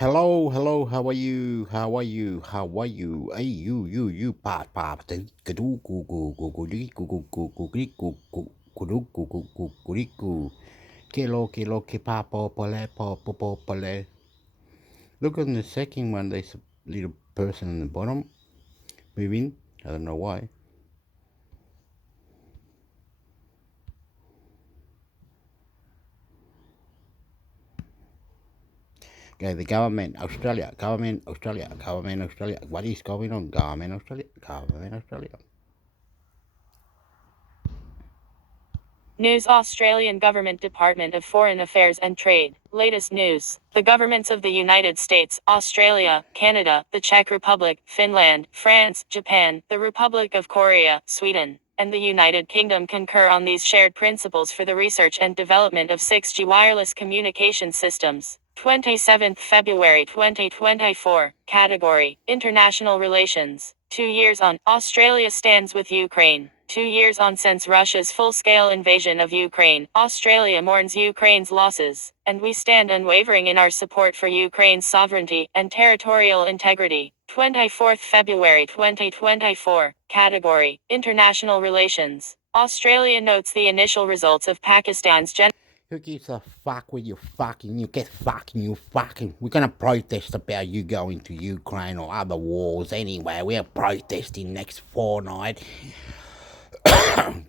Hello, hello, how are you? How are you? How are you? Hey, you, kadu, gu, gu, gu, gu, li, gu, gu, gu, gu, li, gu, gu, gu, lu, gu, gu, gu, gu, li, gu. Ke pa, po, pole. Look on the second one, there's a little person on the bottom moving. I don't know why. Okay, the government, Australia, government, Australia, government, Australia. What is going on? Government, Australia, government, Australia. News Australian Government Department of Foreign Affairs and Trade. Latest news. The governments of the United States, Australia, Canada, the Czech Republic, Finland, France, Japan, the Republic of Korea, Sweden, and the United Kingdom concur on these shared principles for the research and development of 6G wireless communication systems. 27th February 2024. Category: International Relations. 2 years on. Australia stands with Ukraine. 2 years on since Russia's full-scale invasion of Ukraine, Australia mourns Ukraine's losses, and we stand unwavering in our support for Ukraine's sovereignty and territorial integrity. 24th February 2024. Category: International Relations. Australia notes the initial results of Pakistan's Who gives a fuck with you fucking? You get fucking, you fucking. We're gonna protest about you going to Ukraine or other wars anyway. We're protesting next fortnight.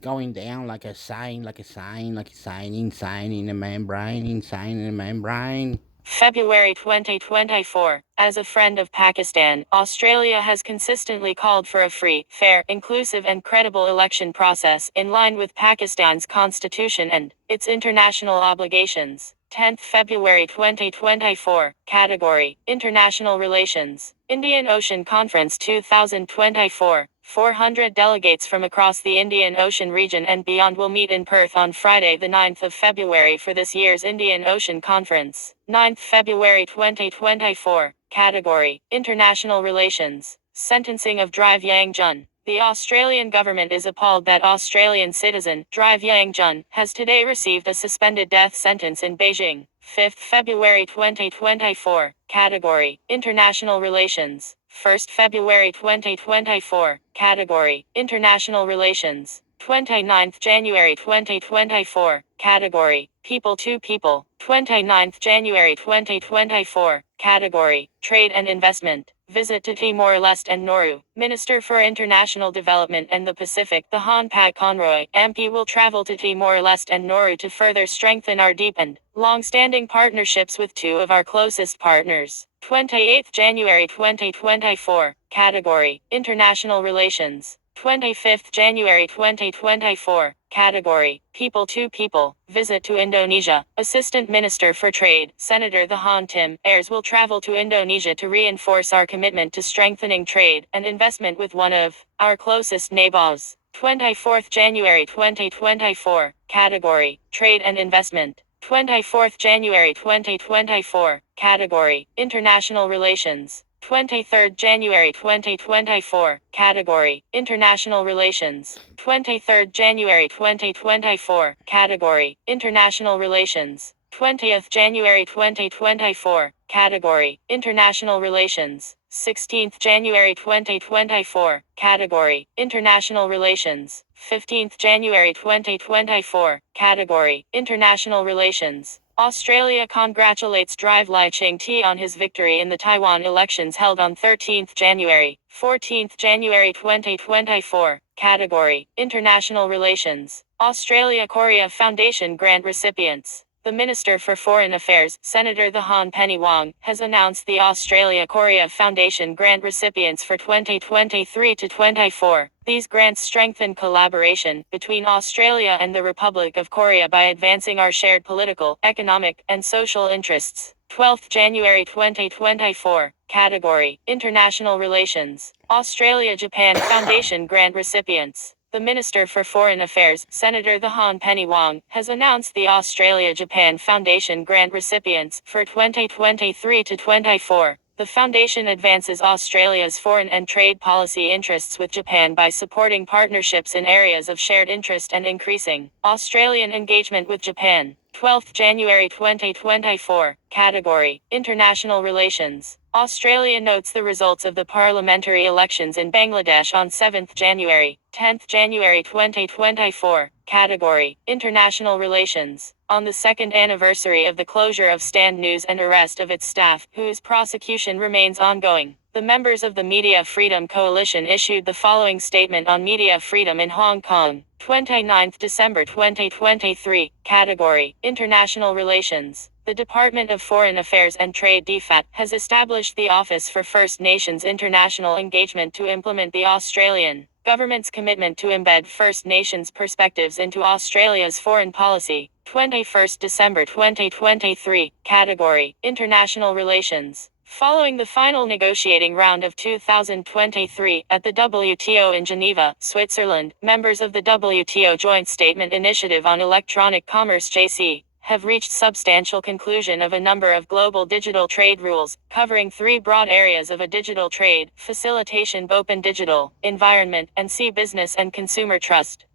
Going down like a sign, insane in the membrane, insane in the membrane. February 2024. As a friend of Pakistan, Australia has consistently called for a free, fair, inclusive and credible election process in line with Pakistan's constitution and its international obligations. 10th February 2024. Category: International Relations. Indian Ocean Conference 2024. 400 delegates from across the Indian Ocean region and beyond will meet in Perth on Friday the 9th of February for this year's Indian Ocean Conference. 9th February 2024. Category: International Relations. Sentencing of Drive Yang Jun. The Australian government is appalled that Australian citizen, Drive Yang Jun, has today received a suspended death sentence in Beijing. 5th February 2024. Category: International Relations. 1st February 2024. Category: International Relations. 29th January 2024. Category: People to People. 29th January 2024. Category: Trade and Investment. Visit to Timor-Leste and Nauru. Minister for International Development and the Pacific, the Pat Conroy, MP, will travel to Timor-Leste and Nauru to further strengthen our deep and long-standing partnerships with two of our closest partners. 28th January 2024. Category: International Relations. 25th January 2024. Category: People to People. Visit to Indonesia. Assistant Minister for Trade, Senator Tim Ayres, will travel to Indonesia to reinforce our commitment to strengthening trade and investment with one of our closest neighbors. 24th January 2024. Category: Trade and Investment. 24th January 2024. Category: International Relations. 23rd January 2024. Category: International Relations. 23rd January 2024. Category: International Relations. 20th January 2024. Category: International Relations. 16th January 2024. Category: International Relations. 15th January 2024. Category: International Relations. Australia congratulates Drive Lai Ching-te on his victory in the Taiwan elections held on 13th January. 14th January 2024. Category: International Relations. Australia-Korea Foundation grant recipients. The Minister for Foreign Affairs, Senator Penny Wong, has announced the Australia-Korea Foundation grant recipients for 2023 to 24. These grants strengthen collaboration between Australia and the Republic of Korea by advancing our shared political, economic, and social interests. 12th January 2024. Category: International Relations. Australia-Japan Foundation grant recipients. The Minister for Foreign Affairs, Senator Penny Wong, has announced the Australia-Japan Foundation grant recipients for 2023 to 24. The foundation advances Australia's foreign and trade policy interests with Japan by supporting partnerships in areas of shared interest and increasing Australian engagement with Japan. 12th January 2024, Category, International Relations. Australia notes the results of the parliamentary elections in Bangladesh on 7th January, 10th January 2024, Category, International Relations. On the second anniversary of the closure of Stand News and arrest of its staff, whose prosecution remains ongoing, the members of the Media Freedom Coalition issued the following statement on media freedom in Hong Kong. 29 December 2023, Category, International Relations. The Department of Foreign Affairs and Trade (DFAT) has established the Office for First Nations International Engagement to implement the Australian government's commitment to embed First Nations perspectives into Australia's foreign policy. 21 December 2023, Category, International Relations. Following the final negotiating round of 2023 at the WTO in Geneva, Switzerland, members of the WTO Joint Statement Initiative on Electronic Commerce (JC) have reached substantial conclusion of a number of global digital trade rules, covering three broad areas of a digital trade: facilitation, open digital, environment, and business and consumer trust.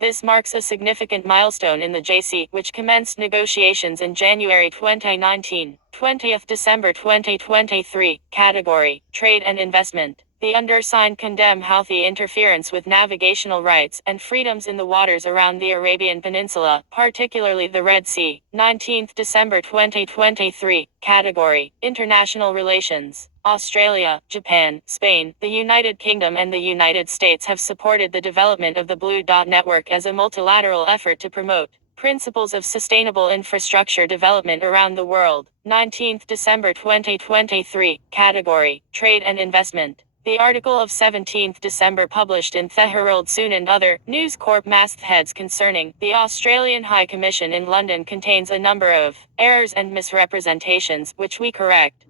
This marks a significant milestone in the JC, which commenced negotiations in January 2019. 20th December 2023, Category, Trade and Investment. The undersigned condemn healthy interference with navigational rights and freedoms in the waters around the Arabian Peninsula, particularly the Red Sea. 19th December 2023, Category, International Relations. Australia, Japan, Spain, the United Kingdom and the United States have supported the development of the Blue Dot Network as a multilateral effort to promote principles of sustainable infrastructure development around the world. 19th December 2023, Category, Trade and Investment. The article of 17th December published in The Herald Sun and other News Corp mastheads concerning the Australian High Commission in London contains a number of errors and misrepresentations, which we correct.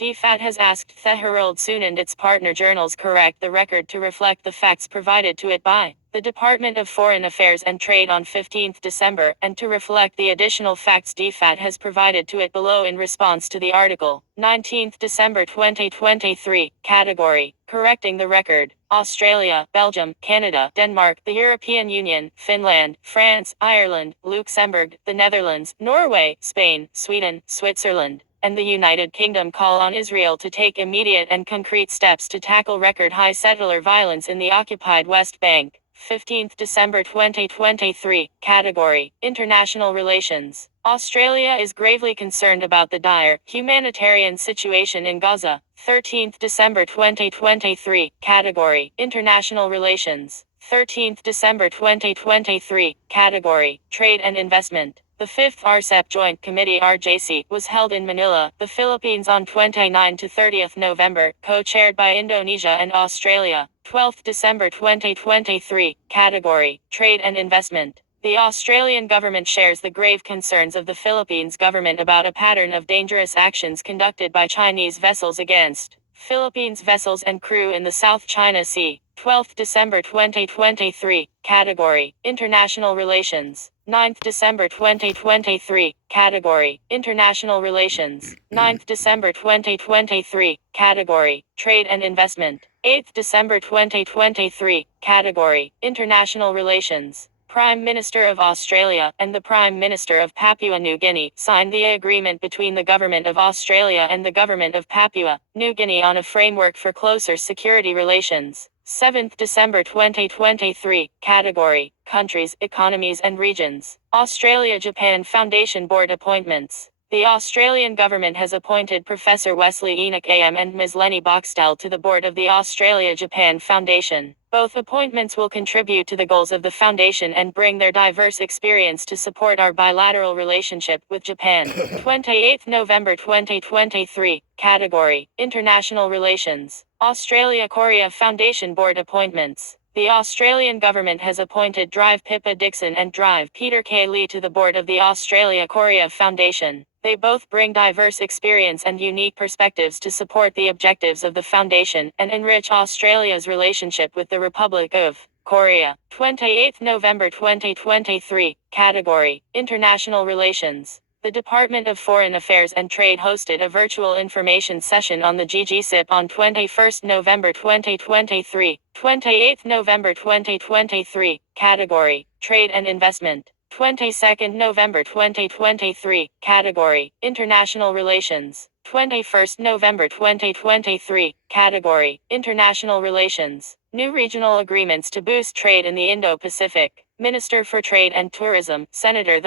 DFAT has asked The Herald Sun and its partner journals correct the record to reflect the facts provided to it by the Department of Foreign Affairs and Trade on 15th December, and to reflect the additional facts DFAT has provided to it below in response to the article. 19th December 2023, Category, Correcting the Record. Australia, Belgium, Canada, Denmark, the European Union, Finland, France, Ireland, Luxembourg, the Netherlands, Norway, Spain, Sweden, Switzerland, and the United Kingdom call on Israel to take immediate and concrete steps to tackle record-high settler violence in the occupied West Bank. 15th December 2023, Category, International Relations. Australia is gravely concerned about the dire humanitarian situation in Gaza. 13th December 2023, Category, International Relations. 13th December 2023, Category, Trade and Investment. The 5th RCEP Joint Committee (RJC) was held in Manila, the Philippines on 29 to 30th November, co-chaired by Indonesia and Australia. 12th December 2023, Category, Trade and Investment. The Australian government shares the grave concerns of the Philippines government about a pattern of dangerous actions conducted by Chinese vessels against Philippines vessels and crew in the South China Sea. 12th December 2023, Category, International Relations. 9th December 2023, Category, International Relations. 9th December 2023, Category, Trade and Investment. 8th December 2023, Category, International Relations. Prime Minister of Australia and the Prime Minister of Papua New Guinea signed the agreement between the Government of Australia and the Government of Papua New Guinea on a framework for closer security relations. 7th December 2023, Category, Countries, Economies and Regions. Australia-Japan Foundation Board Appointments. The Australian government has appointed Professor Wesley Enoch AM and Ms. Lenny Boxtel to the board of the Australia-Japan Foundation. Both appointments will contribute to the goals of the foundation and bring their diverse experience to support our bilateral relationship with Japan. 28th November 2023, Category, International Relations. Australia-Korea Foundation Board Appointments. The Australian government has appointed Drive Pippa Dixon and Drive Peter K. Lee to the board of the Australia-Korea Foundation. They both bring diverse experience and unique perspectives to support the objectives of the foundation and enrich Australia's relationship with the Republic of Korea. 28th November 2023, Category, International Relations. The Department of Foreign Affairs and Trade hosted a virtual information session on the GGCIP on 21 November 2023, 28 November 2023, category, Trade and Investment. 22nd November 2023, category, International Relations. 21st November 2023, category, International Relations. New regional agreements to boost trade in the Indo-Pacific. Minister for Trade and Tourism, Senator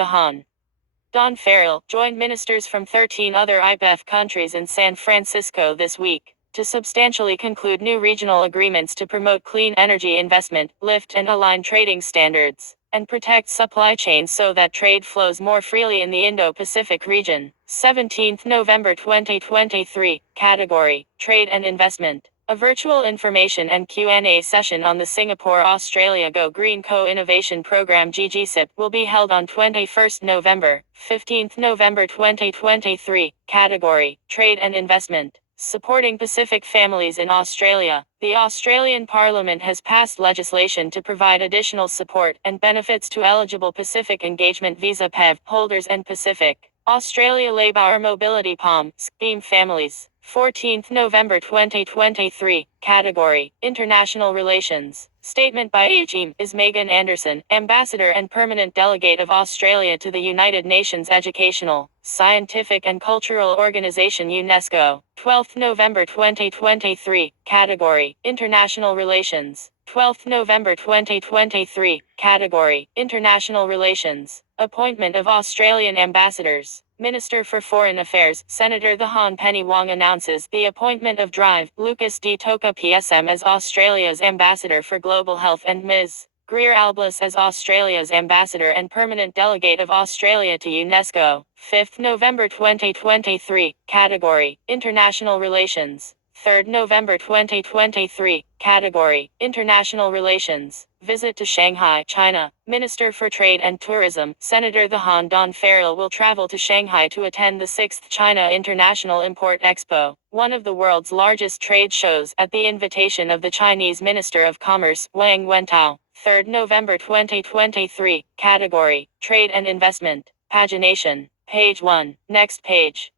Don Farrell, joined ministers from 13 other IPEF countries in San Francisco this week to substantially conclude new regional agreements to promote clean energy investment, lift and align trading standards, and protect supply chains so that trade flows more freely in the Indo-Pacific region. 17th November 2023, category, Trade and Investment. A virtual information and Q&A session on the Singapore-Australia Go Green Co-Innovation Program GGCIP will be held on 21st November, 15th November 2023, category, Trade and Investment. Supporting Pacific families in Australia. The Australian Parliament has passed legislation to provide additional support and benefits to eligible Pacific Engagement Visa PEV holders and Pacific Australia Labour Mobility PALM scheme families. 14th November 2023, category, International Relations. Statement by AGM is Megan Anderson, Ambassador and Permanent Delegate of Australia to the United Nations Educational, Scientific and Cultural Organization UNESCO. 12th November 2023, category, International Relations. 12th November 2023, category, International Relations. Appointment of Australian ambassadors. Minister for Foreign Affairs, Senator Penny Wong announces the appointment of Drive, Lucas D. Toka PSM as Australia's Ambassador for Global Health and Ms. Greer Alblas as Australia's Ambassador and Permanent Delegate of Australia to UNESCO. 5th November 2023, category, International Relations. 3rd November 2023, category, International Relations. Visit to Shanghai, China. Minister for Trade and Tourism, Senator Don Farrell will travel to Shanghai to attend the 6th China International Import Expo, one of the world's largest trade shows, at the invitation of the Chinese Minister of Commerce, Wang Wentao. 3rd November 2023, category, Trade and Investment. Pagination. Page 1. Next page.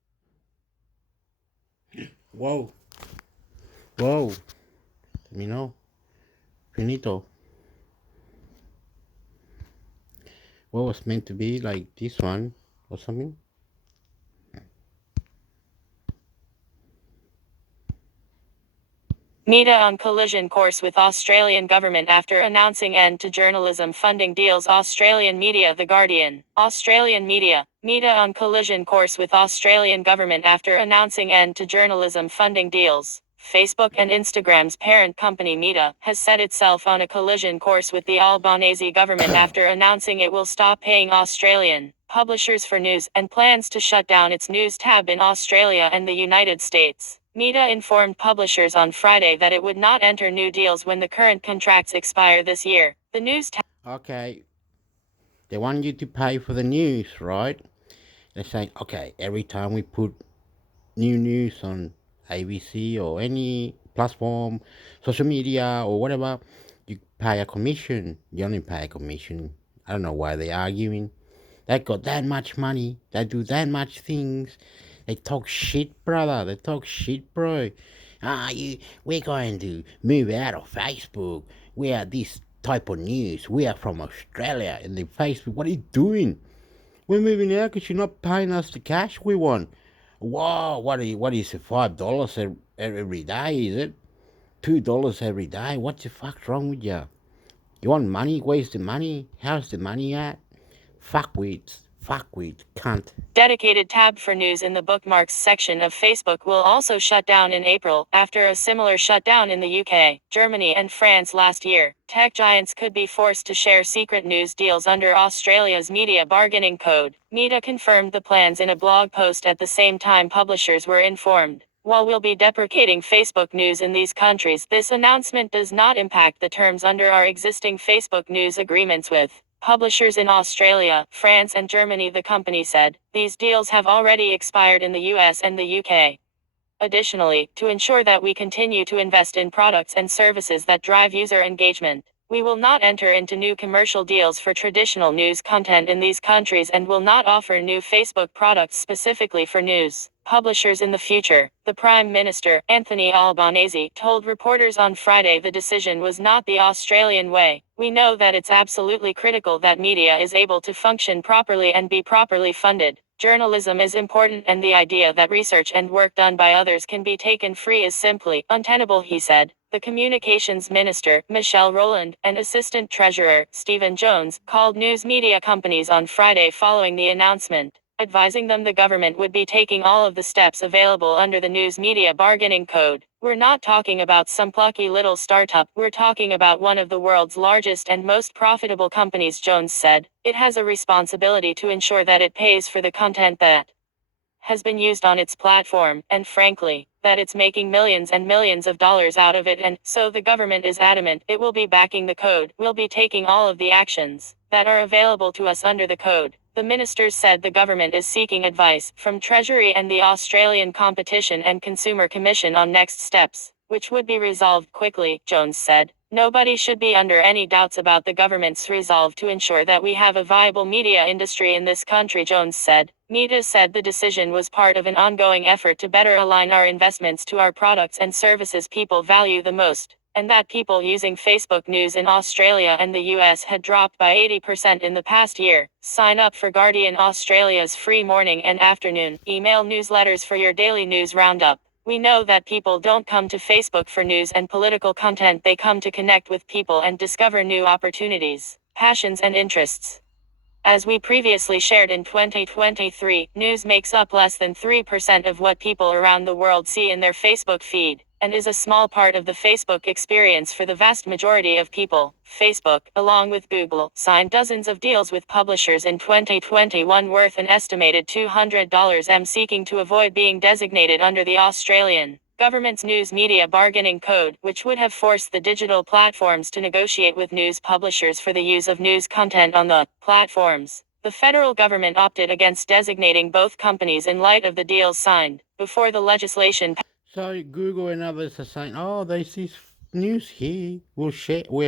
Whoa. Whoa. Finito. What was meant to be like this one or something? MEDA on collision course with Australian government after announcing end to journalism funding deals. Australian media. The Guardian. Australian media. MEDA on collision course with Australian government after announcing end to journalism funding deals. Facebook and Instagram's parent company Meta has set itself on a collision course with the Albanese government after announcing it will stop paying Australian publishers for news and plans to shut down its news tab in Australia and the United States. Meta informed publishers on Friday that it would not enter new deals when the current contracts expire this year. The news tab. Okay. They want you to pay for the news, right? They're saying, okay, every time we put new news on ABC or any platform, social media or whatever, you pay a commission. You only pay a commission. I don't know why they're arguing. They got that much money. They do that much things. They talk shit, brother. They talk shit, bro. We're going to move out of Facebook. We are this type of news. We are from Australia. And the Facebook, what are you doing? We're moving out because you're not paying us the cash we want. Wow, what is it? $5 every day, is it? $2 every day? What the fuck's wrong with you? You want money? Where's the money? How's the money at? Fuckwits, cunt. Dedicated tab for news in the bookmarks section of Facebook will also shut down in April, after a similar shutdown in the UK, Germany and France last year. Tech giants could be forced to share secret news deals under Australia's media bargaining code. Meta confirmed the plans in a blog post at the same time publishers were informed. While we'll be deprecating Facebook news in these countries, this announcement does not impact the terms under our existing Facebook news agreements with publishers in Australia, France and Germany, the company said. These deals have already expired in the US and the UK. Additionally, to ensure that we continue to invest in products and services that drive user engagement, We will not enter into new commercial deals for traditional news content in these countries and will not offer new Facebook products specifically for news publishers in the future, the Prime Minister, Anthony Albanese, told reporters on Friday. The decision was not the Australian way. We know that it's absolutely critical that media is able to function properly and be properly funded. Journalism is important, and the idea that research and work done by others can be taken free is simply untenable, he said. The Communications Minister, Michelle Rowland, and Assistant Treasurer, Stephen Jones, called news media companies on Friday following the announcement, advising them the government would be taking all of the steps available under the News Media Bargaining Code. We're not talking about some plucky little startup, we're talking about one of the world's largest and most profitable companies, Jones said. It has a responsibility to ensure that it pays for the content that has been used on its platform, and frankly, that it's making millions and millions of dollars out of it, and so the government is adamant it will be backing the code, will be taking all of the actions that are available to us under the code. The ministers said the government is seeking advice from Treasury and the Australian Competition and Consumer Commission on next steps, which would be resolved quickly, Jones said. Nobody should be under any doubts about the government's resolve to ensure that we have a viable media industry in this country, Jones said. Meta said the decision was part of an ongoing effort to better align our investments to our products and services people value the most, and that people using Facebook News in Australia and the US had dropped by 80% in the past year. Sign up for Guardian Australia's free morning and afternoon email newsletters for your daily news roundup. We know that people don't come to Facebook for news and political content, they come to connect with people and discover new opportunities, passions and interests. As we previously shared in 2023, news makes up less than 3% of what people around the world see in their Facebook feed, and is a small part of the Facebook experience for the vast majority of people. Facebook, along with Google, signed dozens of deals with publishers in 2021 worth an estimated $200 seeking to avoid being designated under the Australian government's News Media Bargaining Code, which would have forced the digital platforms to negotiate with news publishers for the use of news content on the platforms. The federal government opted against designating both companies in light of the deals signed before the legislation. So Google and others are saying, "Oh, there's this news here. We're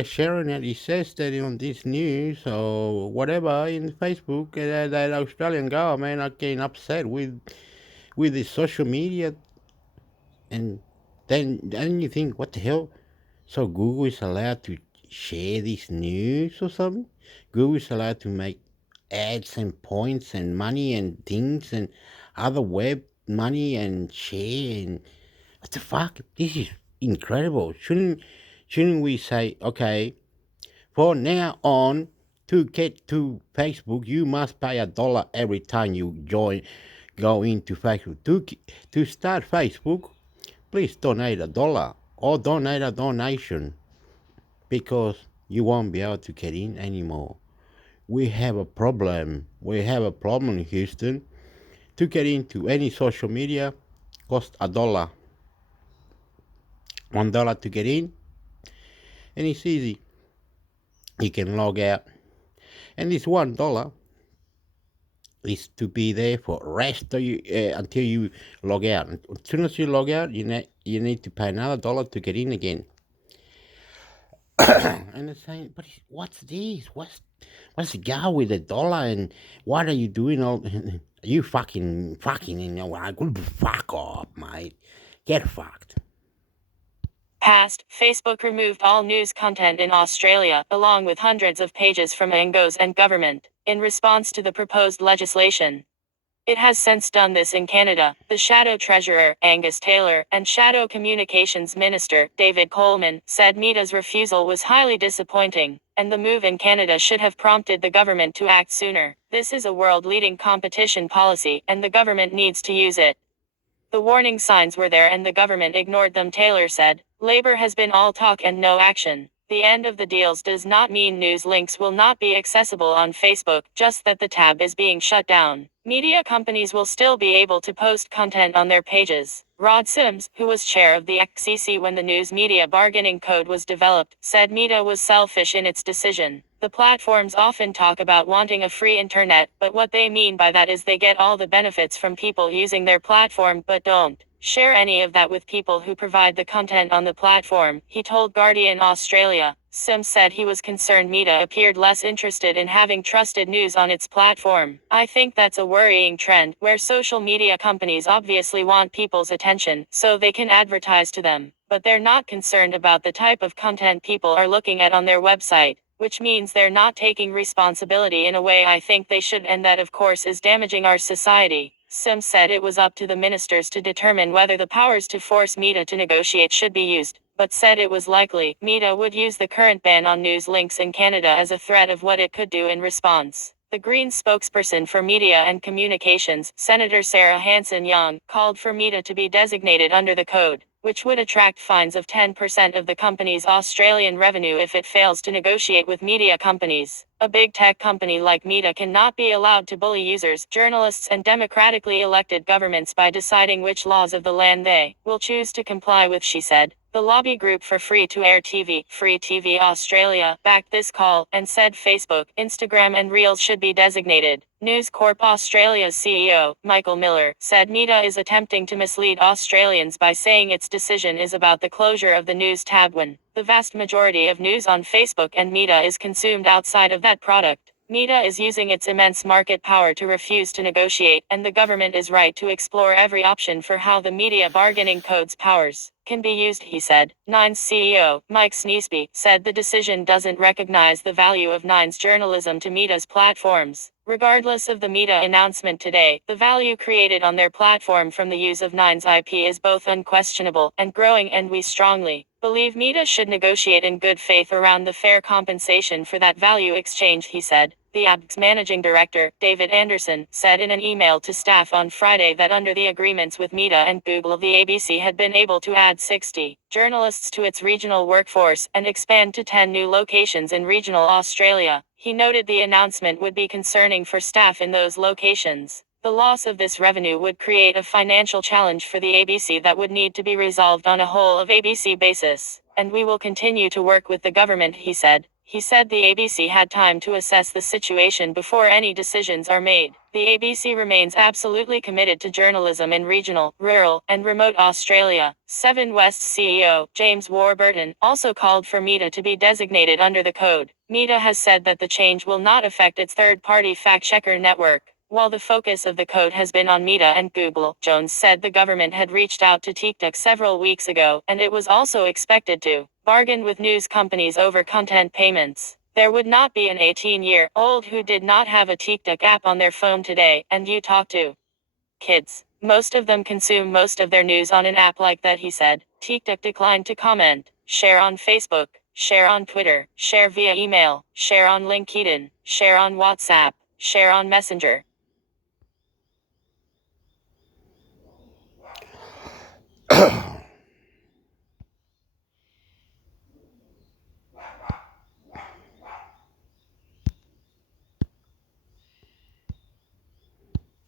sharing it. It says that on this news or whatever in Facebook." And that Australian government are getting upset with the social media, and then you think, what the hell? So Google is allowed to share this news or something? Google is allowed to make ads and points and money and things and other web money and share, and what the fuck? This is incredible. Shouldn't we say, okay, for now on, to get to Facebook, you must pay $1 every time you go into Facebook. To start Facebook, please donate $1 or donate a donation, because you won't be able to get in anymore. We have a problem. We have a problem in Houston. To get into any social media costs $1. $1 to get in, and it's easy. You can log out, and this $1 is to be there for rest of you until you log out. As soon as you log out, you need to pay another $1 to get in again. And they're saying, but what's this? What's the go with the dollar? And what are you doing? All you fucking, fuck off, mate. Get fucked. Past, Facebook removed all news content in Australia, along with hundreds of pages from Angos and government, in response to the proposed legislation. It has since done this in Canada. The Shadow Treasurer, Angus Taylor, and Shadow Communications Minister, David Coleman, said Meta's refusal was highly disappointing, and the move in Canada should have prompted the government to act sooner. This is a world-leading competition policy, and the government needs to use it. The warning signs were there and the government ignored them, Taylor said. Labor has been all talk and no action. The end of the deals does not mean news links will not be accessible on Facebook, just that the tab is being shut down. Media companies will still be able to post content on their pages. Rod Sims, who was chair of the FCC when the News Media Bargaining Code was developed, said Meta was selfish in its decision. The platforms often talk about wanting a free internet, but what they mean by that is they get all the benefits from people using their platform but don't share any of that with people who provide the content on the platform, he told Guardian Australia. Sims said he was concerned Meta appeared less interested in having trusted news on its platform. I think that's a worrying trend, where social media companies obviously want people's attention, so they can advertise to them. But they're not concerned about the type of content people are looking at on their website, which means they're not taking responsibility in a way I think they should, and that of course is damaging our society. Sims said it was up to the ministers to determine whether the powers to force Meta to negotiate should be used, but said it was likely Meta would use the current ban on news links in Canada as a threat of what it could do in response. The Greens spokesperson for Media and Communications, Senator Sarah Hanson-Young, called for Meta to be designated under the code, which would attract fines of 10% of the company's Australian revenue if it fails to negotiate with media companies. A big tech company like Meta cannot be allowed to bully users, journalists, and democratically elected governments by deciding which laws of the land they will choose to comply with, she said. The lobby group for free-to-air TV, Free TV Australia, backed this call, and said Facebook, Instagram and Reels should be designated. News Corp Australia's CEO, Michael Miller, said Meta is attempting to mislead Australians by saying its decision is about the closure of the news tab when the vast majority of news on Facebook and Meta is consumed outside of that product. Meta is using its immense market power to refuse to negotiate, and the government is right to explore every option for how the media bargaining code's powers can be used, he said. Nine's CEO, Mike Sneesby, said the decision doesn't recognize the value of Nine's journalism to Meta's platforms. Regardless of the Meta announcement today, the value created on their platform from the use of Nine's IP is both unquestionable and growing, and we strongly believe Meta should negotiate in good faith around the fair compensation for that value exchange, he said. The app's managing director, David Anderson, said in an email to staff on Friday that under the agreements with Meta and Google, the ABC had been able to add 60 journalists to its regional workforce and expand to 10 new locations in regional Australia. He noted the announcement would be concerning for staff in those locations. The loss of this revenue would create a financial challenge for the ABC that would need to be resolved on a whole of ABC basis. And we will continue to work with the government, he said. He said the ABC had time to assess the situation before any decisions are made. The ABC remains absolutely committed to journalism in regional, rural, and remote Australia. Seven West's CEO, James Warburton, also called for Meta to be designated under the code. Meta has said that the change will not affect its third-party fact-checker network. While the focus of the code has been on Meta and Google, Jones said the government had reached out to TikTok several weeks ago, and it was also expected to bargain with news companies over content payments. There would not be an 18-year-old who did not have a TikTok app on their phone today, and you talk to kids. Most of them consume most of their news on an app like that, he said. TikTok declined to comment. Share on Facebook, share on Twitter, share via email, share on LinkedIn, share on WhatsApp, share on Messenger.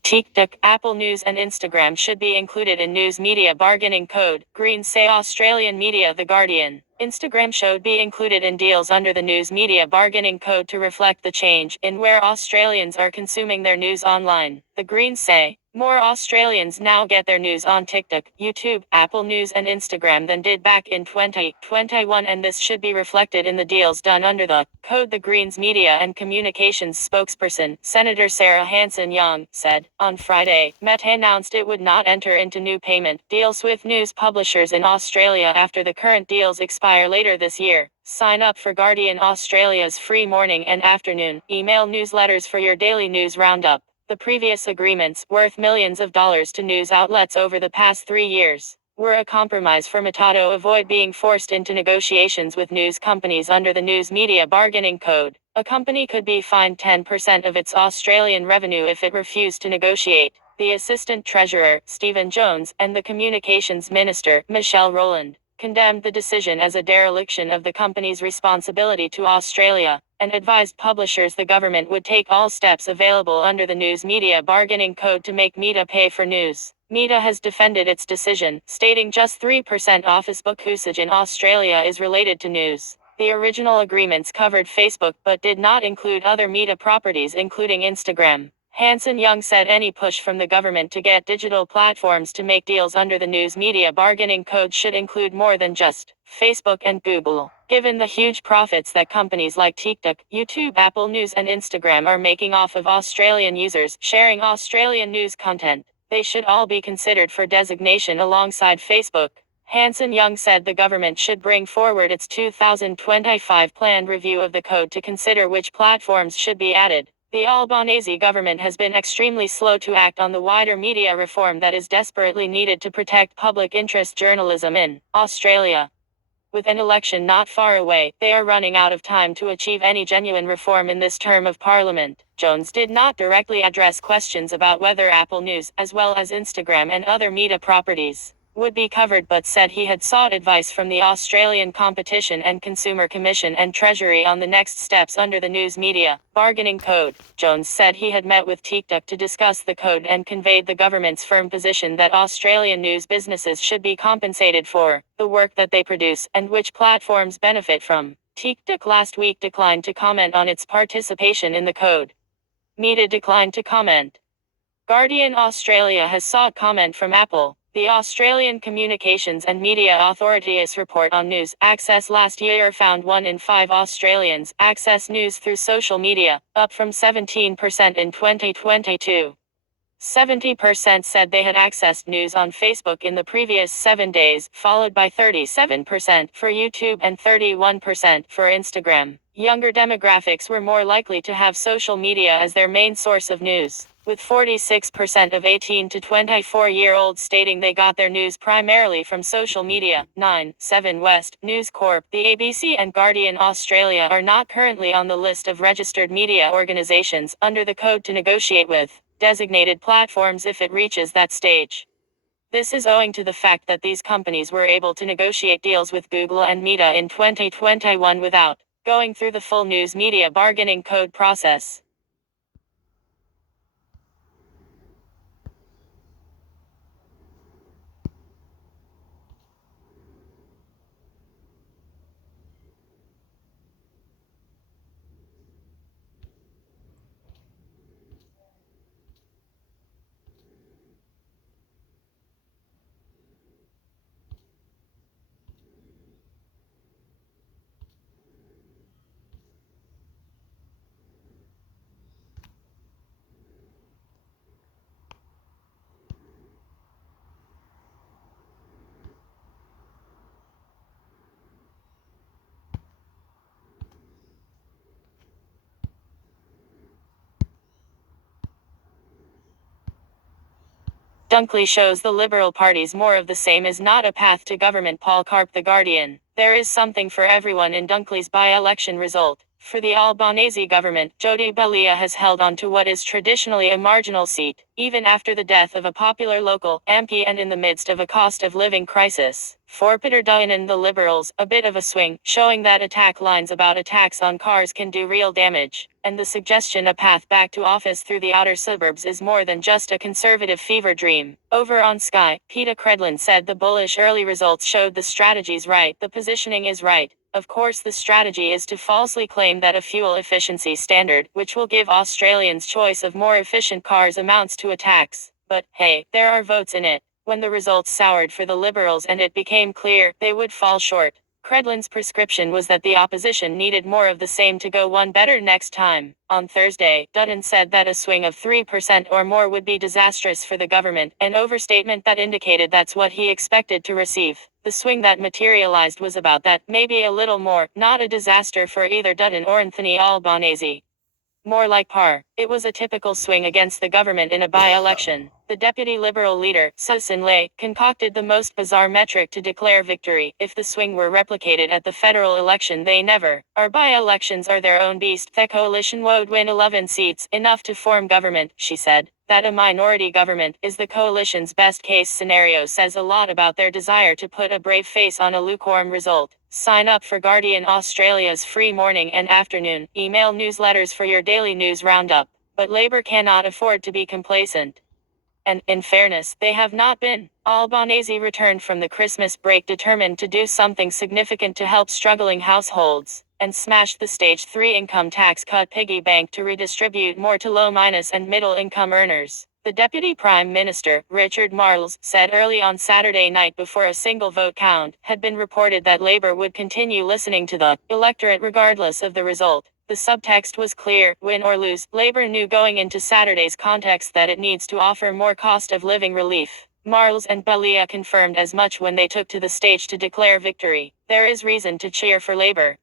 TikTok, Apple News and Instagram should be included in news media bargaining code, Greens say. Australian media The Guardian. Instagram should be included in deals under the news media bargaining code to reflect the change in where Australians are consuming their news online. The Greens say more Australians now get their news on TikTok, YouTube, Apple News and Instagram than did back in 2021, and this should be reflected in the deals done under the code. The Greens Media and Communications spokesperson, Senator Sarah Hanson-Young, said on Friday, Meta announced it would not enter into new payment deals with news publishers in Australia after the current deals expire later this year. Sign up for Guardian Australia's free morning and afternoon email newsletters for your daily news roundup. The previous agreements, worth millions of dollars to news outlets over the past 3 years, were a compromise for Meta to avoid being forced into negotiations with news companies under the News Media Bargaining Code. A company could be fined 10% of its Australian revenue if it refused to negotiate. The Assistant Treasurer, Stephen Jones, and the Communications Minister, Michelle Rowland, condemned the decision as a dereliction of the company's responsibility to Australia, and advised publishers the government would take all steps available under the News Media Bargaining Code to make Meta pay for news. Meta has defended its decision, stating just 3% office book usage in Australia is related to news. The original agreements covered Facebook but did not include other Meta properties including Instagram. Hanson Young said any push from the government to get digital platforms to make deals under the news media bargaining code should include more than just Facebook and Google. Given the huge profits that companies like TikTok, YouTube, Apple News and Instagram are making off of Australian users sharing Australian news content, they should all be considered for designation alongside Facebook. Hanson Young said the government should bring forward its 2025 planned review of the code to consider which platforms should be added. The Albanese government has been extremely slow to act on the wider media reform that is desperately needed to protect public interest journalism in Australia. With an election not far away, they are running out of time to achieve any genuine reform in this term of parliament. Jones did not directly address questions about whether Apple News, as well as Instagram and other Meta properties, would be covered, but said he had sought advice from the Australian Competition and Consumer Commission and Treasury on the next steps under the news media bargaining code. Jones said he had met with TikTok to discuss the code and conveyed the government's firm position that Australian news businesses should be compensated for the work that they produce and which platforms benefit from. TikTok last week declined to comment on its participation in the code. Meta declined to comment. Guardian Australia has sought comment from Apple. The Australian Communications and Media Authority's report on news access last year found 1 in 5 Australians access news through social media, up from 17% in 2022. 70% said they had accessed news on Facebook in the previous 7 days, followed by 37% for YouTube and 31% for Instagram. Younger demographics were more likely to have social media as their main source of news, with 46% of 18 to 24-year-olds stating they got their news primarily from social media. 7 West, News Corp, the ABC and Guardian Australia are not currently on the list of registered media organizations under the code to negotiate with designated platforms if it reaches that stage. This is owing to the fact that these companies were able to negotiate deals with Google and Meta in 2021 without going through the full news media bargaining code process. Dunkley shows the Liberal Party's more of the same is not a path to government. Paul Karp, The Guardian. There is something for everyone in Dunkley's by-election result. For the Albanese government, Jody Bellia has held on to what is traditionally a marginal seat, even after the death of a popular local MP and in the midst of a cost of living crisis. For Peter Dutton and the Liberals, a bit of a swing, showing that attack lines about a tax on cars can do real damage, and the suggestion a path back to office through the outer suburbs is more than just a conservative fever dream. Over on Sky, Peter Credlin said the bullish early results showed the strategy's right, the positioning is right. Of course, the strategy is to falsely claim that a fuel efficiency standard, which will give Australians choice of more efficient cars, amounts to a tax. But, hey, there are votes in it. When the results soured for the Liberals and it became clear they would fall short, Credlin's prescription was that the opposition needed more of the same to go one better next time. On Thursday, Dutton said that a swing of 3% or more would be disastrous for the government, an overstatement that indicated that's what he expected to receive. The swing that materialized was about that, maybe a little more, not a disaster for either Dutton or Anthony Albanese. More like par. It was a typical swing against the government in a by-election. The deputy Liberal leader, Susan Ley, concocted the most bizarre metric to declare victory. If the swing were replicated at the federal election, they never. Our by-elections are their own beast. The coalition would win 11 seats, enough to form government, she said. That a minority government is the coalition's best-case scenario says a lot about their desire to put a brave face on a lukewarm result. Sign up for Guardian Australia's free morning and afternoon email newsletters for your daily news roundup. But Labor cannot afford to be complacent. And, in fairness, they have not been. Albanese returned from the Christmas break determined to do something significant to help struggling households, and smashed the Stage 3 income tax cut piggy bank to redistribute more to low minus and middle income earners. The Deputy Prime Minister, Richard Marles, said early on Saturday night before a single vote count had been reported that Labour would continue listening to the electorate regardless of the result. The subtext was clear: win or lose, Labour knew going into Saturday's context that it needs to offer more cost of living relief. Marles and Balia confirmed as much when they took to the stage to declare victory. There is reason to cheer for Labour.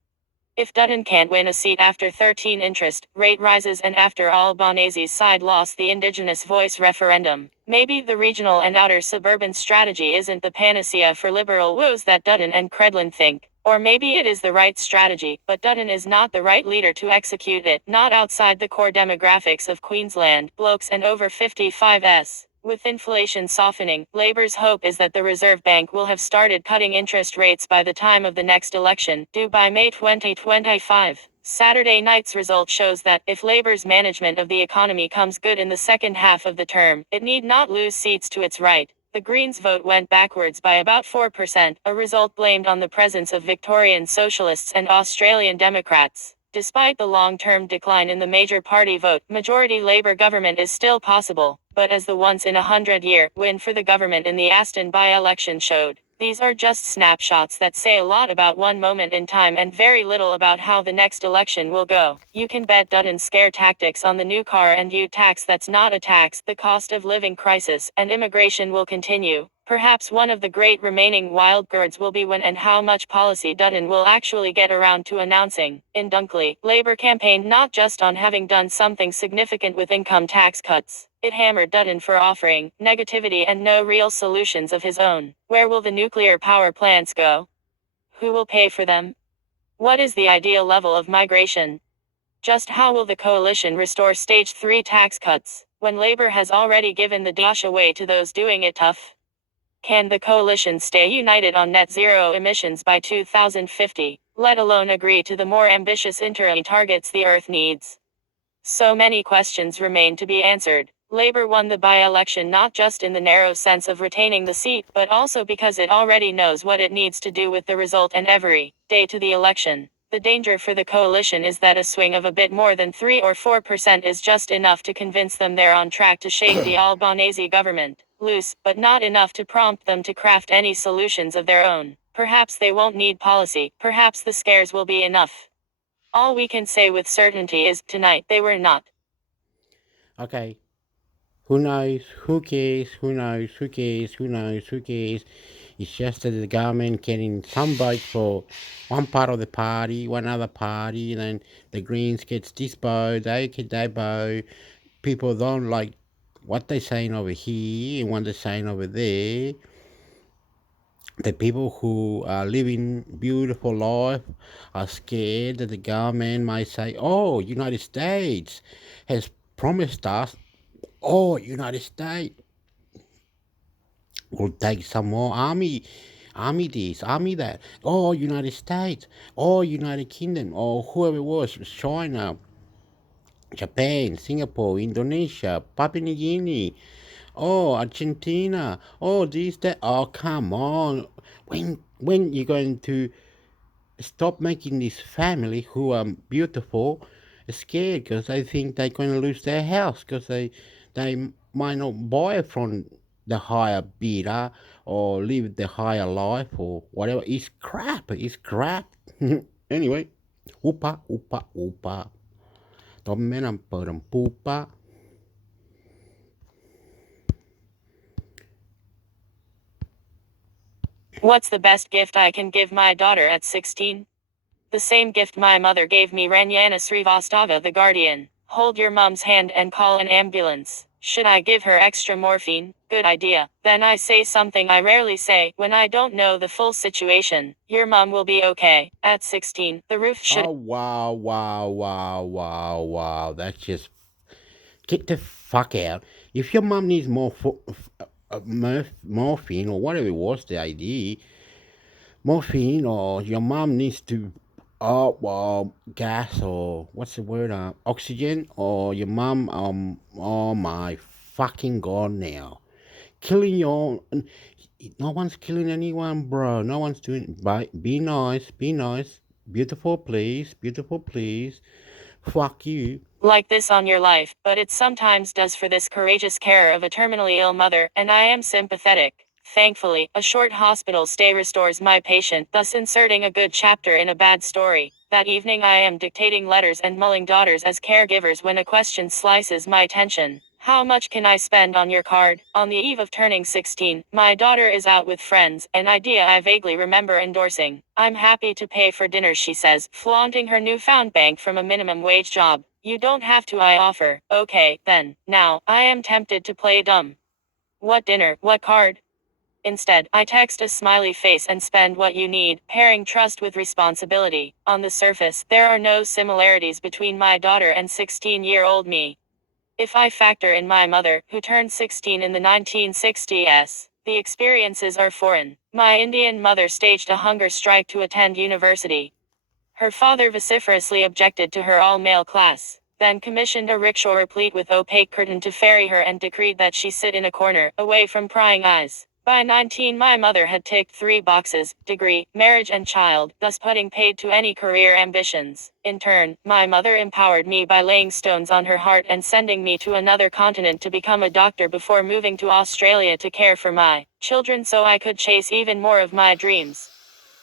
If Dutton can't win a seat after 13 interest rate rises and after Albanese's side lost the Indigenous voice referendum, maybe the regional and outer suburban strategy isn't the panacea for liberal woes that Dutton and Credlin think. Or maybe it is the right strategy, but Dutton is not the right leader to execute it, not outside the core demographics of Queensland, blokes and over 55s. With inflation softening, Labour's hope is that the Reserve Bank will have started cutting interest rates by the time of the next election, due by May 2025. Saturday night's result shows that, if Labour's management of the economy comes good in the second half of the term, it need not lose seats to its right. The Greens' vote went backwards by about 4%, a result blamed on the presence of Victorian Socialists and Australian Democrats. Despite the long-term decline in the major party vote, majority Labour government is still possible, but as the once-in-a-100-year win for the government in the Aston by-election showed, these are just snapshots that say a lot about one moment in time and very little about how the next election will go. You can bet Dutton's scare tactics on the new car and ute tax that's not a tax, the cost of living crisis, and immigration will continue. Perhaps one of the great remaining wild cards will be when and how much policy Dutton will actually get around to announcing. In Dunkley, Labour campaigned not just on having done something significant with income tax cuts. It hammered Dutton for offering negativity and no real solutions of his own. Where will the nuclear power plants go? Who will pay for them? What is the ideal level of migration? Just how will the coalition restore Stage 3 tax cuts, when Labour has already given the dash away to those doing it tough? Can the coalition stay united on net zero emissions by 2050, let alone agree to the more ambitious interim targets the Earth needs? So many questions remain to be answered. Labour won the by-election not just in the narrow sense of retaining the seat, but also because it already knows what it needs to do with the result and every day to the election. The danger for the coalition is that a swing of a bit more than 3 or 4% is just enough to convince them they're on track to shake the Albanese government loose, but not enough to prompt them to craft any solutions of their own. Perhaps they won't need policy, perhaps the scares will be enough. All we can say with certainty is, tonight they were not. Okay. Who knows? Who cares? Who knows? Who cares? Who knows? Who cares? It's just that the government getting some votes for one part of the party, one other party, and then the Greens gets this vote, they get that vote. People don't like what they're saying over here and what they're saying over there. The people who are living beautiful life are scared that the government might say, oh, United States has promised us, oh, United States will take some more army this, army that, oh, United States, oh, United Kingdom, or whoever it was, China, Japan, Singapore, Indonesia, Papua New Guinea, oh, Argentina, oh, this, that, oh, come on. When you're going to stop making this family who are beautiful scared because they think they're going to lose their house because they might not buy it from the higher bidder or live the higher life or whatever. It's crap. It's crap. Anyway, upa, upa, upa. Tomenam param pupa. What's the best gift I can give my daughter at 16? The same gift my mother gave me, Ranyana Srivastava, The Guardian. Hold your mom's hand and call an ambulance. Should I give her extra morphine? Good idea. Then I say something I rarely say when I don't know the full situation. Your mom will be okay. At 16, the roof should. Oh, wow, wow, wow, wow, wow. That's just. Get the fuck out. If your mom needs more morphine or whatever it was, the idea, morphine, or your mom needs to, gas or what's the word, oxygen, or your mom, oh my fucking god now. Killing your own. No one's killing anyone, bro. No one's doing. Be nice. Be nice. Beautiful, please. Beautiful, please. Fuck you. Like this on your life, but it sometimes does for this courageous carer of a terminally ill mother, and I am sympathetic. Thankfully, a short hospital stay restores my patient, thus inserting a good chapter in a bad story. That evening I am dictating letters and mulling daughters as caregivers when a question slices my attention. How much can I spend on your card? On the eve of turning 16, my daughter is out with friends, an idea I vaguely remember endorsing. I'm happy to pay for dinner, she says, flaunting her newfound bank from a minimum wage job. You don't have to, I offer. Okay, then. Now, I am tempted to play dumb. What dinner? What card? Instead, I text a smiley face and spend what you need, pairing trust with responsibility. On the surface, there are no similarities between my daughter and 16-year-old me. If I factor in my mother, who turned 16 in the 1960s, the experiences are foreign. My Indian mother staged a hunger strike to attend university. Her father vociferously objected to her all-male class, then commissioned a rickshaw replete with opaque curtain to ferry her and decreed that she sit in a corner, away from prying eyes. By 19 my mother had ticked 3 boxes: degree, marriage and child, thus putting paid to any career ambitions. In turn, my mother empowered me by laying stones on her heart and sending me to another continent to become a doctor before moving to Australia to care for my children so I could chase even more of my dreams.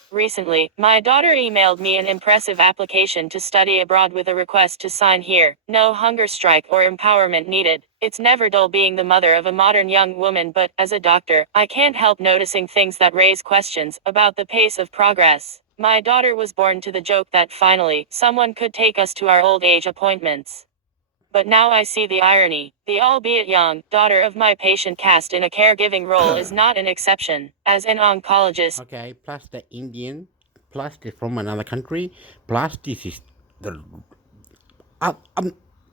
Recently, my daughter emailed me an impressive application to study abroad with a request to sign here. No hunger strike or empowerment needed. It's never dull being the mother of a modern young woman, but, as a doctor, I can't help noticing things that raise questions about the pace of progress. My daughter was born to the joke that finally, someone could take us to our old age appointments. But now I see the irony. The albeit young daughter of my patient cast in a caregiving role is not an exception. As an oncologist, Okay, plus the Indian, plus the from another country, plus this is the.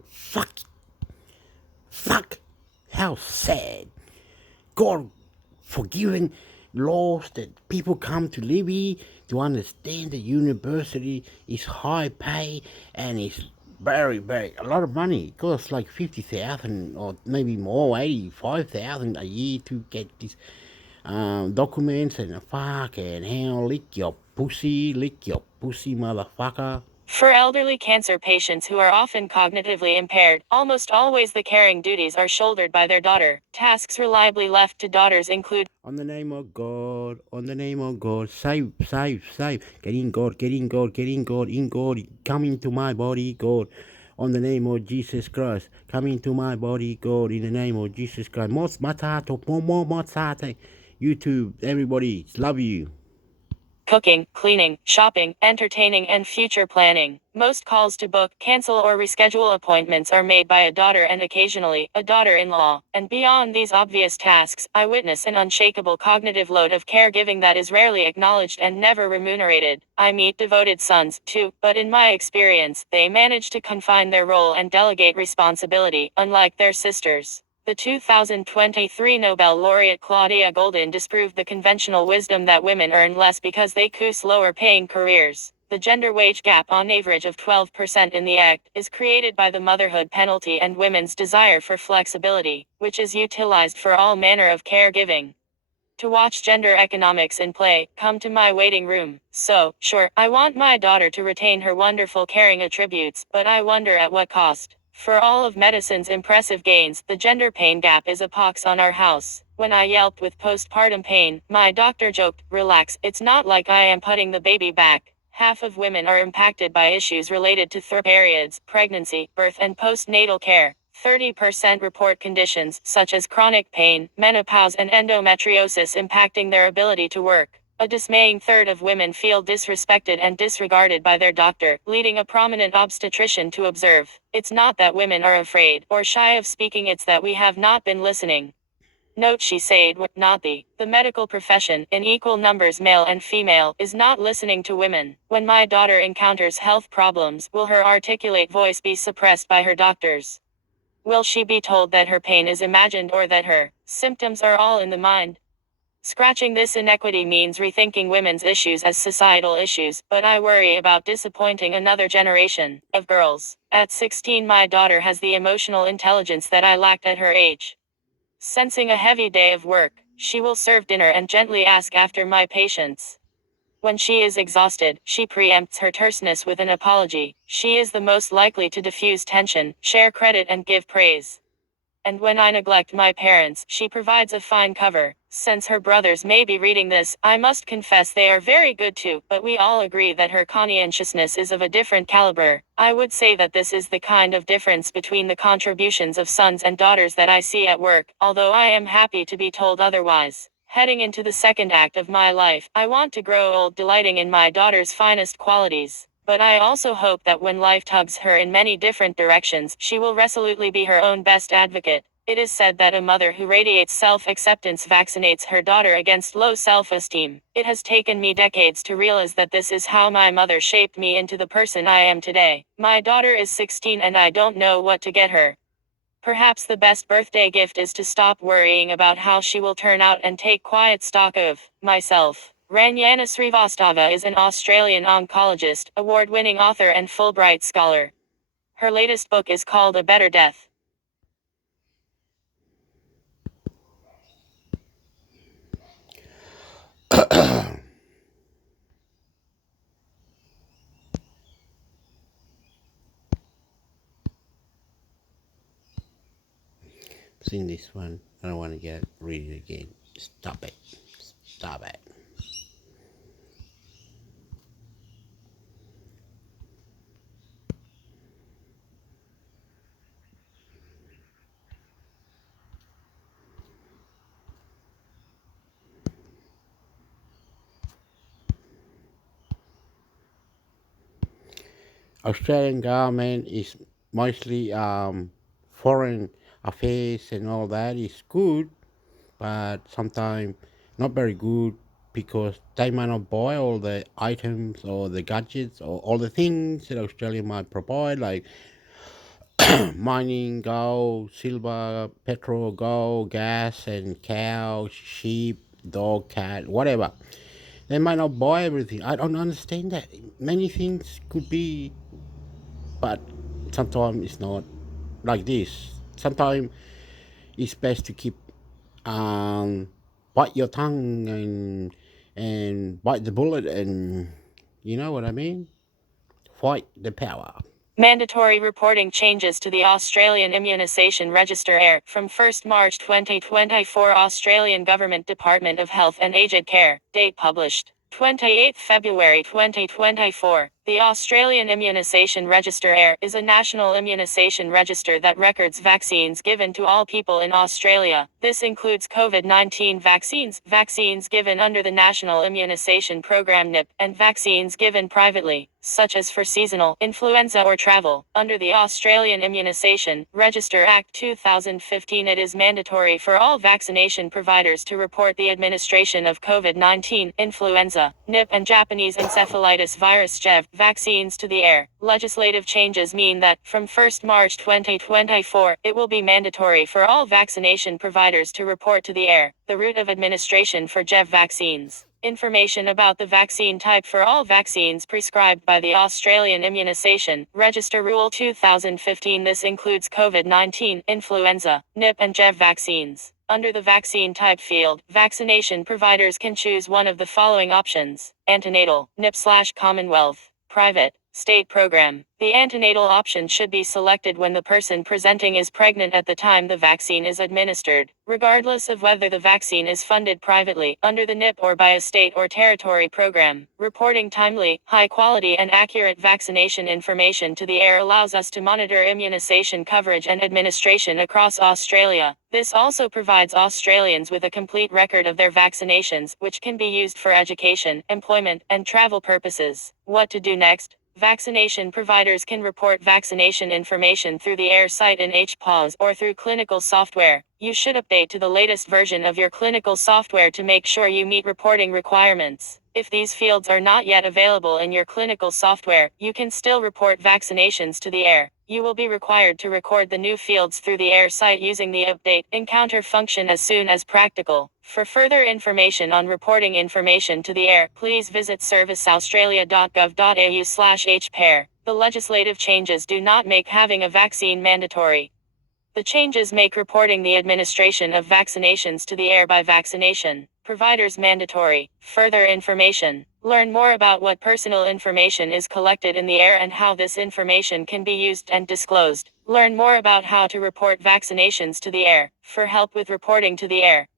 Fuck. Fuck. How sad. God forgiven laws that people come to Libby to understand that university is high pay and is very a lot of money. It costs like 50,000 or maybe more, 85,000 a year to get these documents and fuck and hell, lick your pussy, motherfucker. for elderly cancer patients who are often cognitively impaired, almost always the caring duties are shouldered by their daughter. Tasks reliably left to daughters include On the name of God, save. Get in God, in God, come into my body, God. On the name of Jesus Christ, come into my body, God, in the name of Jesus Christ. YouTube, everybody, love you. cooking, cleaning, shopping, entertaining, and future planning. Most calls to book, cancel, or reschedule appointments are made by a daughter and occasionally, a daughter-in-law. And beyond these obvious tasks, I witness an unshakable cognitive load of caregiving that is rarely acknowledged and never remunerated. I meet devoted sons, too, but in my experience, they manage to confine their role and delegate responsibility, unlike their sisters. The 2023 Nobel laureate Claudia Goldin disproved the conventional wisdom that women earn less because they choose lower-paying careers. The gender wage gap, on average of 12% in the Act, is created by the motherhood penalty and women's desire for flexibility, which is utilized for all manner of caregiving. To watch gender economics in play, come to my waiting room. So, sure, I want my daughter to retain her wonderful caring attributes, but I wonder at what cost. For all of medicine's impressive gains, the gender pain gap is a pox on our house. When I yelped with postpartum pain, my doctor joked, "Relax, it's not like I am putting the baby back." Half of women are impacted by issues related to periods, pregnancy, birth, and postnatal care. 30% report conditions, such as chronic pain, menopause, and endometriosis impacting their ability to work. A dismaying third of women feel disrespected and disregarded by their doctor, leading a prominent obstetrician to observe, "It's not that women are afraid or shy of speaking, it's that we have not been listening." Note, she said, not the medical profession, in equal numbers male and female, is not listening to women. When my daughter encounters health problems, will her articulate voice be suppressed by her doctors? Will she be told that her pain is imagined or that her symptoms are all in the mind? Scratching this inequity means rethinking women's issues as societal issues, but I worry about disappointing another generation of girls. At 16, my daughter has the emotional intelligence that I lacked at her age. Sensing a heavy day of work, she will serve dinner and gently ask after my patients. When she is exhausted, she preempts her terseness with an apology. She is the most likely to diffuse tension, share credit and give praise. And when I neglect my parents, she provides a fine cover. Since her brothers may be reading this, I must confess they are very good too, but we all agree that her conscientiousness is of a different caliber. I would say that this is the kind of difference between the contributions of sons and daughters that I see at work, although I am happy to be told otherwise. Heading into the second act of my life, I want to grow old delighting in my daughter's finest qualities. But I also hope that when life tugs her in many different directions, she will resolutely be her own best advocate. It is said that a mother who radiates self-acceptance vaccinates her daughter against low self-esteem. It has taken me decades to realize that this is how my mother shaped me into the person I am today. My daughter is 16 and I don't know what to get her. Perhaps the best birthday gift is to stop worrying about how she will turn out and take quiet stock of myself. Ranjana Srivastava is an Australian oncologist, award-winning author and Fulbright scholar. Her latest book is called A Better Death. Seen this one. I don't want to read it again. Stop it. Stop it. Australian government is mostly foreign affairs and all that is good, but sometimes not very good because they might not buy all the items or the gadgets or all the things that Australia might provide, like mining, gold, silver, petrol, gold, gas, and cow, sheep, dog, cat, whatever. They might not buy everything. I don't understand that. Many things could be, but sometimes it's not like this. Sometimes it's best to keep bite your tongue and bite the bullet, and you know what I mean. Fight the power. Mandatory reporting changes to the Australian Immunisation Register AIR from 1st March 2024. Australian Government Department of Health and Aged Care. Date published 28 February 2024. The Australian Immunisation Register AIR is a national immunisation register that records vaccines given to all people in Australia. This includes COVID-19 vaccines, vaccines given under the National Immunisation Program NIP, and vaccines given privately, such as for seasonal influenza or travel. Under the Australian Immunisation Register Act 2015, it is mandatory for all vaccination providers to report the administration of COVID-19, influenza, NIP, and Japanese encephalitis virus JEV vaccines to the AIR. Legislative changes mean that, from 1st March 2024, it will be mandatory for all vaccination providers to report to the AIR the route of administration for JEV vaccines. Information about the vaccine type for all vaccines prescribed by the Australian Immunisation Register Rule 2015. This includes COVID-19, influenza, NIP, and JEV vaccines. Under the vaccine type field, vaccination providers can choose one of the following options: antenatal, NIP/Commonwealth, private, state program. The antenatal option should be selected when the person presenting is pregnant at the time the vaccine is administered, regardless of whether the vaccine is funded privately, under the NIP, or by a state or territory program. Reporting timely, high-quality and accurate vaccination information to the AIR allows us to monitor immunisation coverage and administration across Australia. This also provides Australians with a complete record of their vaccinations, which can be used for education, employment, and travel purposes. What to do next? Vaccination providers can report vaccination information through the AIR site in HPAWS or through clinical software. You should update to the latest version of your clinical software to make sure you meet reporting requirements. If these fields are not yet available in your clinical software, you can still report vaccinations to the AIR. You will be required to record the new fields through the AIR site using the Update Encounter function as soon as practical. For further information on reporting information to the AIR, please visit serviceaustralia.gov.au/HPAIR. The legislative changes do not make having a vaccine mandatory. The changes make reporting the administration of vaccinations to the air by vaccination providers mandatory. Further information. Learn more about what personal information is collected in the air and how this information can be used and disclosed. Learn more about how to report vaccinations to the air. For help with reporting to the air.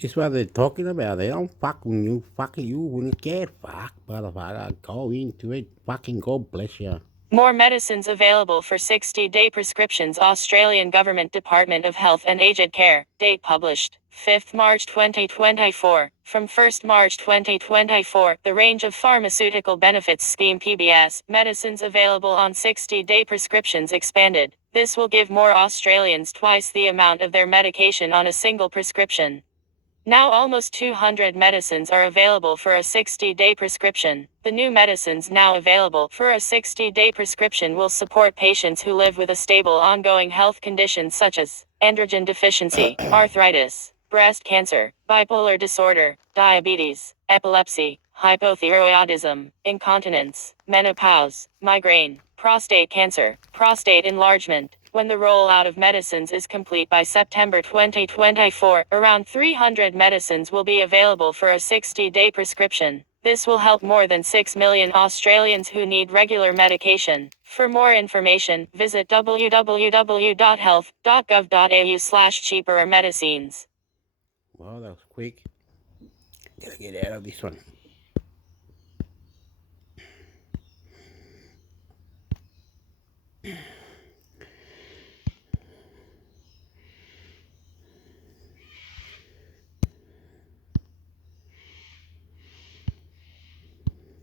This is what they're talking about. They don't fucking you. Fucking you wouldn't get fucked, motherfucker. Go into it. Fucking God bless you. More medicines available for 60-day prescriptions. Australian Government Department of Health and Aged Care. Date published 5th March 2024. From 1st March 2024, the range of Pharmaceutical Benefits Scheme PBS medicines available on 60-day prescriptions expanded. This will give more Australians twice the amount of their medication on a single prescription. Now almost 200 medicines are available for a 60-day prescription. The new medicines now available for a 60-day prescription will support patients who live with a stable ongoing health condition such as androgen deficiency, arthritis, breast cancer, bipolar disorder, diabetes, epilepsy, hypothyroidism, incontinence, menopause, migraine, prostate cancer, prostate enlargement. When the rollout of medicines is complete by September 2024, around 300 medicines will be available for a 60-day prescription. This will help more than 6 million Australians who need regular medication. For more information, visit www.health.gov.au/cheaper medicines. Well, that was quick. Gotta get out of this one.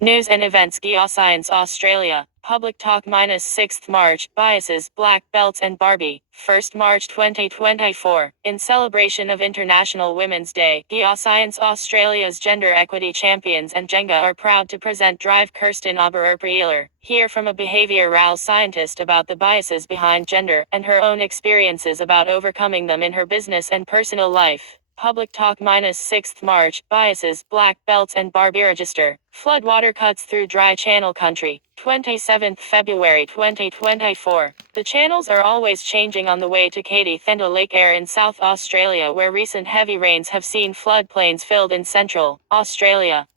News and events. Geoscience Australia. Public Talk -6th March. Biases, Black Belts and Barbie. 1st March 2024. In celebration of International Women's Day, Geoscience Australia's gender equity champions and Jenga are proud to present Drive Kirsten Obererpreeler. Hear from a behavioral scientist about the biases behind gender and her own experiences about overcoming them in her business and personal life. Public Talk -6th March. Biases, Black Belts and Barbie. Register. Floodwater cuts through dry channel country. 27th February 2024. The channels are always changing on the way to Katy Thenda Lake Air in South Australia, where recent heavy rains have seen floodplains filled in Central Australia.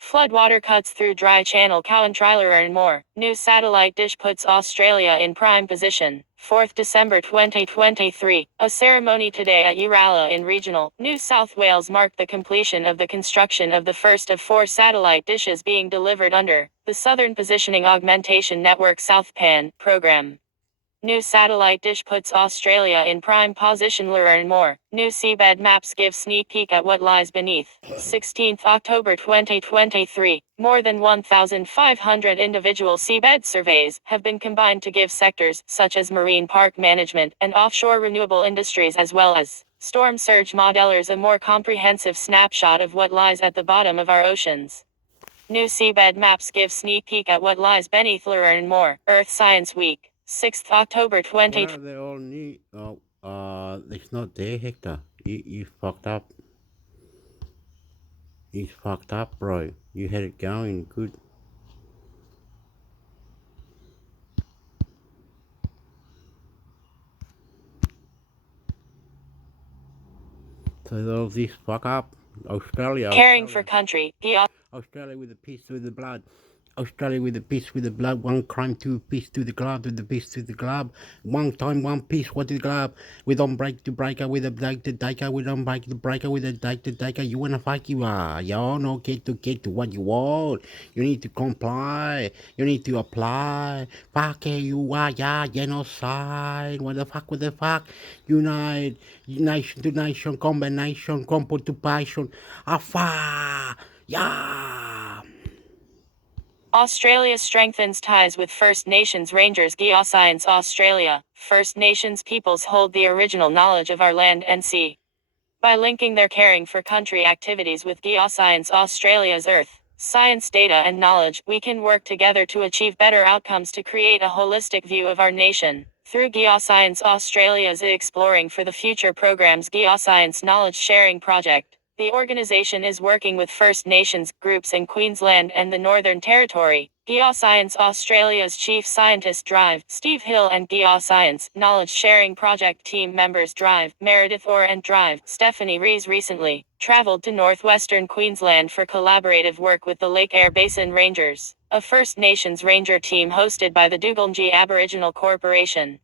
Floodwater cuts through dry channel. Cowan trailer and more. New satellite dish puts Australia in prime position. 4th December 2023. A ceremony today at Uralla in regional New South Wales marked the completion of the construction of the first of 4 satellite dishes being delivered under the Southern Positioning Augmentation Network SouthPAN program. New satellite dish puts Australia in prime position. Learn more. New seabed maps give sneak peek at what lies beneath. 16th October 2023. More than 1,500 individual seabed surveys have been combined to give sectors such as marine park management and offshore renewable industries as well as storm surge modelers a more comprehensive snapshot of what lies at the bottom of our oceans. New seabed maps give sneak peek at what lies beneath. Learn more. Earth Science Week. 6th October 20. Well, they all need. It's not there, Hector. You fucked up. You fucked up, bro. You had it going good. So all this fuck up. Australia. Caring for country. Australia with the piss with the blood. Australia with the piss with the blood. One crime, 2 piss to the glove, with the piss to the glove. One time, 1 piece, what to the glove. We don't break the breaker with a break the taker. We don't break the breaker with a take the taker. You wanna fuck you are. You no get to what you want. You need to comply. You need to apply. Fuck you are, yeah, genocide. What the fuck? Unite, nation to nation, combination, compo to passion. Afa, yeah. Australia strengthens ties with First Nations Rangers. Geoscience Australia. First Nations peoples hold the original knowledge of our land and sea. By linking their caring for country activities with Geoscience Australia's Earth, science data and knowledge, we can work together to achieve better outcomes to create a holistic view of our nation. Through Geoscience Australia's Exploring for the Future program's Geoscience Knowledge Sharing Project, the organization is working with First Nations groups in Queensland and the Northern Territory. Geoscience Australia's Chief Scientist Drive, Steve Hill, and Geoscience Knowledge Sharing Project team members Drive, Meredith Orr, and Drive, Stephanie Rees recently traveled to northwestern Queensland for collaborative work with the Lake Eyre Basin Rangers, a First Nations ranger team hosted by the Dugulngi Aboriginal Corporation.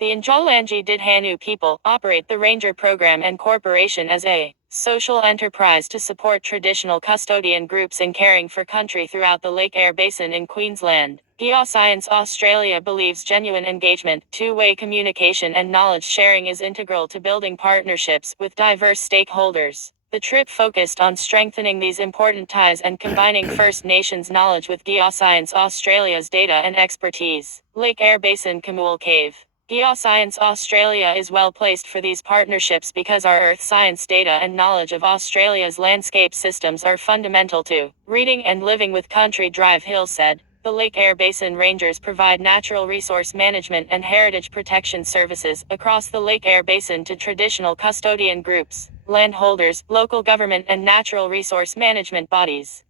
The Njolanji Didhanu people operate the Ranger Program and Corporation as a social enterprise to support traditional custodian groups in caring for country throughout the Lake Eyre Basin in Queensland. Geoscience Australia believes genuine engagement, two-way communication, and knowledge sharing is integral to building partnerships with diverse stakeholders. The trip focused on strengthening these important ties and combining First Nations knowledge with Geoscience Australia's data and expertise. Lake Eyre Basin Camul Cave. Geoscience Australia is well placed for these partnerships because our earth science data and knowledge of Australia's landscape systems are fundamental to reading and living with country. Drive Hill said. The Lake Eyre Basin Rangers provide natural resource management and heritage protection services across the Lake Eyre Basin to traditional custodian groups, landholders, local government, and natural resource management bodies.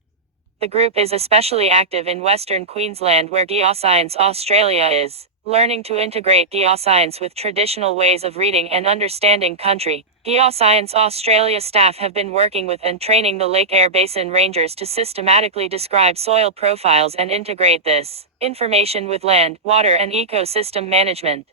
The group is especially active in Western Queensland, where Geoscience Australia is learning to integrate geoscience with traditional ways of reading and understanding country. Geoscience Australia staff have been working with and training the Lake Eyre Basin Rangers to systematically describe soil profiles and integrate this information with land, water, and ecosystem management.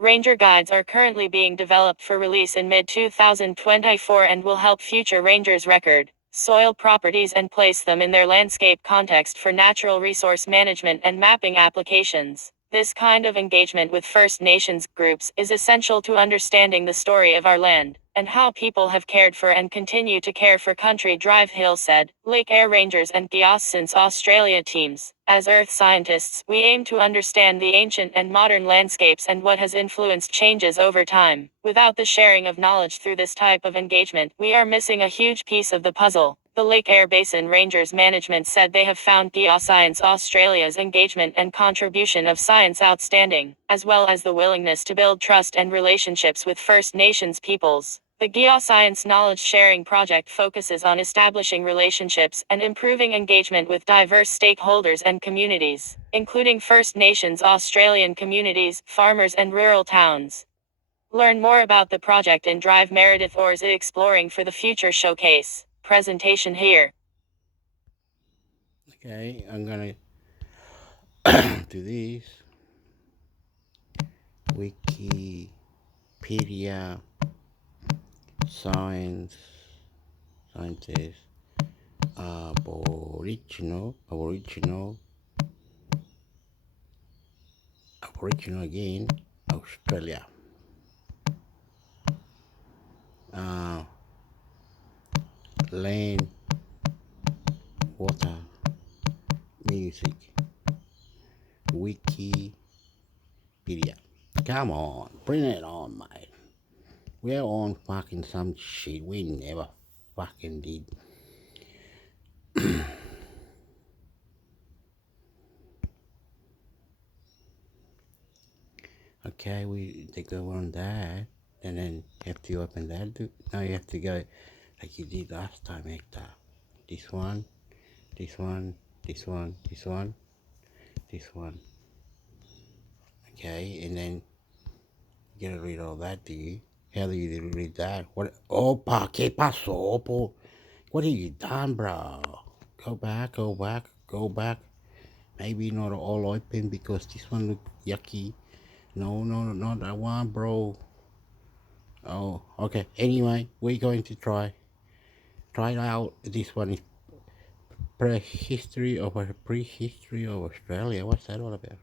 Ranger guides are currently being developed for release in mid-2024 and will help future rangers record soil properties and place them in their landscape context for natural resource management and mapping applications. This kind of engagement with First Nations groups is essential to understanding the story of our land and how people have cared for and continue to care for country. Drive Hill said. Lake Eyre Rangers and Geoscience Australia teams. As earth scientists, we aim to understand the ancient and modern landscapes and what has influenced changes over time. Without the sharing of knowledge through this type of engagement, we are missing a huge piece of the puzzle. The Lake Eyre Basin Rangers management said they have found Geoscience Australia's engagement and contribution of science outstanding, as well as the willingness to build trust and relationships with First Nations peoples. The Geoscience Knowledge Sharing Project focuses on establishing relationships and improving engagement with diverse stakeholders and communities, including First Nations Australian communities, farmers, and rural towns. Learn more about the project in Drive Meredith Orr's Exploring for the Future showcase presentation here. Okay, I'm gonna do this. Wikipedia scientist, aboriginal again, Australia. Land, water, music, Wikipedia. Come on, bring it on, mate. We're on fucking some shit we never fucking did. Okay, they go on that, and then you have to open that. Now you have to go like you did last time, Hector. This one. Okay, and then you gotta read all that, do you? How do you read that? What? Opa, ¿qué pasó, po? What have you done, bro? Go back. Maybe not all open because this one look yucky. No, not that one, bro. Oh, okay. Anyway, we're going to try it out. This one is prehistory of Australia. What's that all about?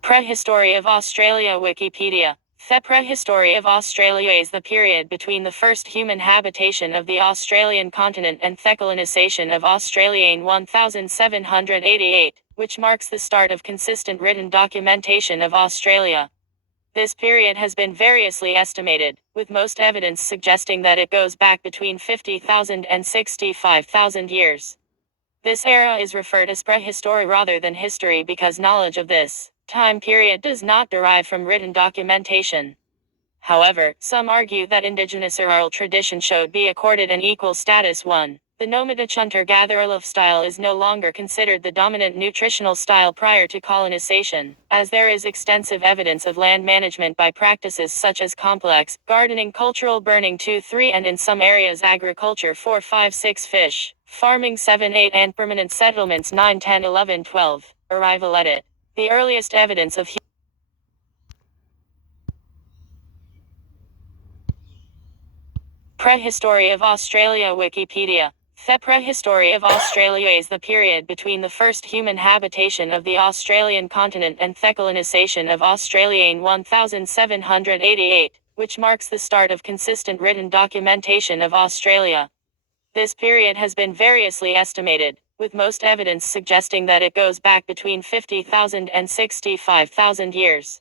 Prehistory of Australia Wikipedia. The prehistory of Australia is the period between the first human habitation of the Australian continent and colonization of Australia in 1788, which marks the start of consistent written documentation of Australia. This period has been variously estimated, with most evidence suggesting that it goes back between 50,000 and 65,000 years. This era is referred as prehistory rather than history because knowledge of this time period does not derive from written documentation. However, some argue that indigenous oral tradition should be accorded an equal status. 1. The nomadic hunter-gatherer lifestyle is no longer considered the dominant nutritional style prior to colonization, as there is extensive evidence of land management by practices such as complex gardening, cultural burning 2-3, and in some areas agriculture 4-5-6, fish farming 7-8, and permanent settlements 9-10-11-12. Arrival edit. The earliest evidence of Prehistory of Australia. Wikipedia. The prehistory of Australia is the period between the first human habitation of the Australian continent and the colonization of Australia in 1788, which marks the start of consistent written documentation of Australia. This period has been variously estimated, with most evidence suggesting that it goes back between 50,000 and 65,000 years.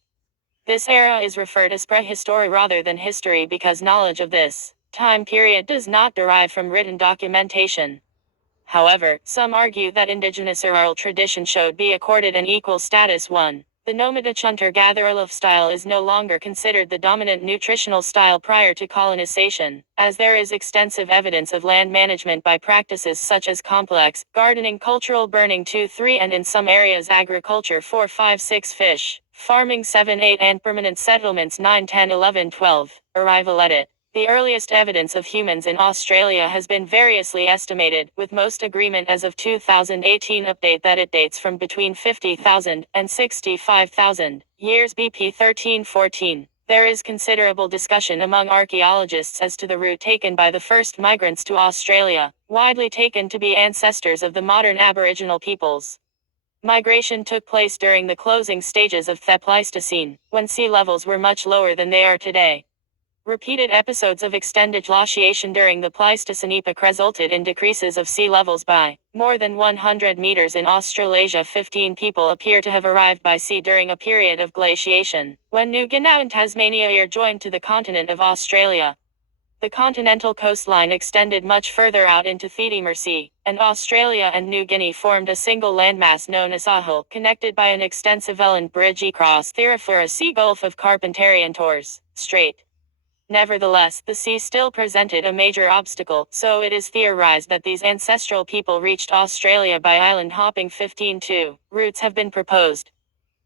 This era is referred as prehistory rather than history because knowledge of this time period does not derive from written documentation. However, some argue that indigenous oral tradition should be accorded an equal status. 1. The nomadic hunter-gatherer lifestyle is no longer considered the dominant nutritional style prior to colonization, as there is extensive evidence of land management by practices such as complex gardening, cultural burning 2-3, and in some areas agriculture 4-5-6, fish farming 7-8, and permanent settlements 9-10-11-12. Arrival edit. The earliest evidence of humans in Australia has been variously estimated, with most agreement as of 2018 update that it dates from between 50,000 and 65,000 years BP 1314. There is considerable discussion among archaeologists as to the route taken by the first migrants to Australia, widely taken to be ancestors of the modern Aboriginal peoples. Migration took place during the closing stages of the Pleistocene, when sea levels were much lower than they are today. Repeated episodes of extended glaciation during the Pleistocene epoch resulted in decreases of sea levels by more than 100 meters in Australasia. 15 people appear to have arrived by sea during a period of glaciation, when New Guinea and Tasmania are joined to the continent of Australia. The continental coastline extended much further out into the Timor Sea, and Australia and New Guinea formed a single landmass known as Sahel, connected by an extensive island bridge across the Arafura Sea Gulf of Carpentaria and Torres Strait. Nevertheless, the sea still presented a major obstacle, so it is theorized that these ancestral people reached Australia by island hopping. 15. Routes have been proposed.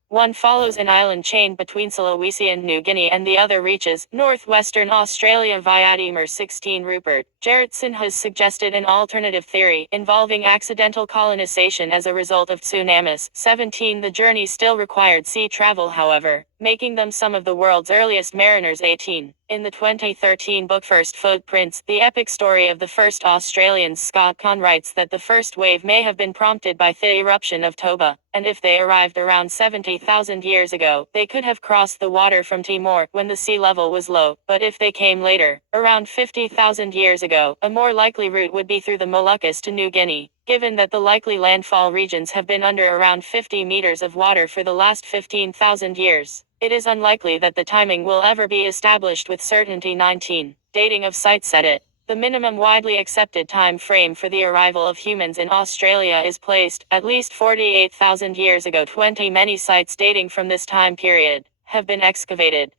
One follows an island chain between Sulawesi and New Guinea, and the other reaches northwestern Australia via Timor. 16. Rupert Gerritsen has suggested an alternative theory involving accidental colonization as a result of tsunamis. 17. The journey still required sea travel, however, making them some of the world's earliest mariners. 18. In the 2013 book First Footprints, the epic story of the first Australians, Scott Conn writes that the first wave may have been prompted by the eruption of Toba, and if they arrived around 70,000 years ago, they could have crossed the water from Timor when the sea level was low, but if they came later, around 50,000 years ago, a more likely route would be through the Moluccas to New Guinea. Given that the likely landfall regions have been under around 50 meters of water for the last 15,000 years, it is unlikely that the timing will ever be established with certainty. 19. Dating of sites. Edit. The minimum widely accepted time frame for the arrival of humans in Australia is placed at least 48,000 years ago. 20. Many sites dating from this time period have been excavated.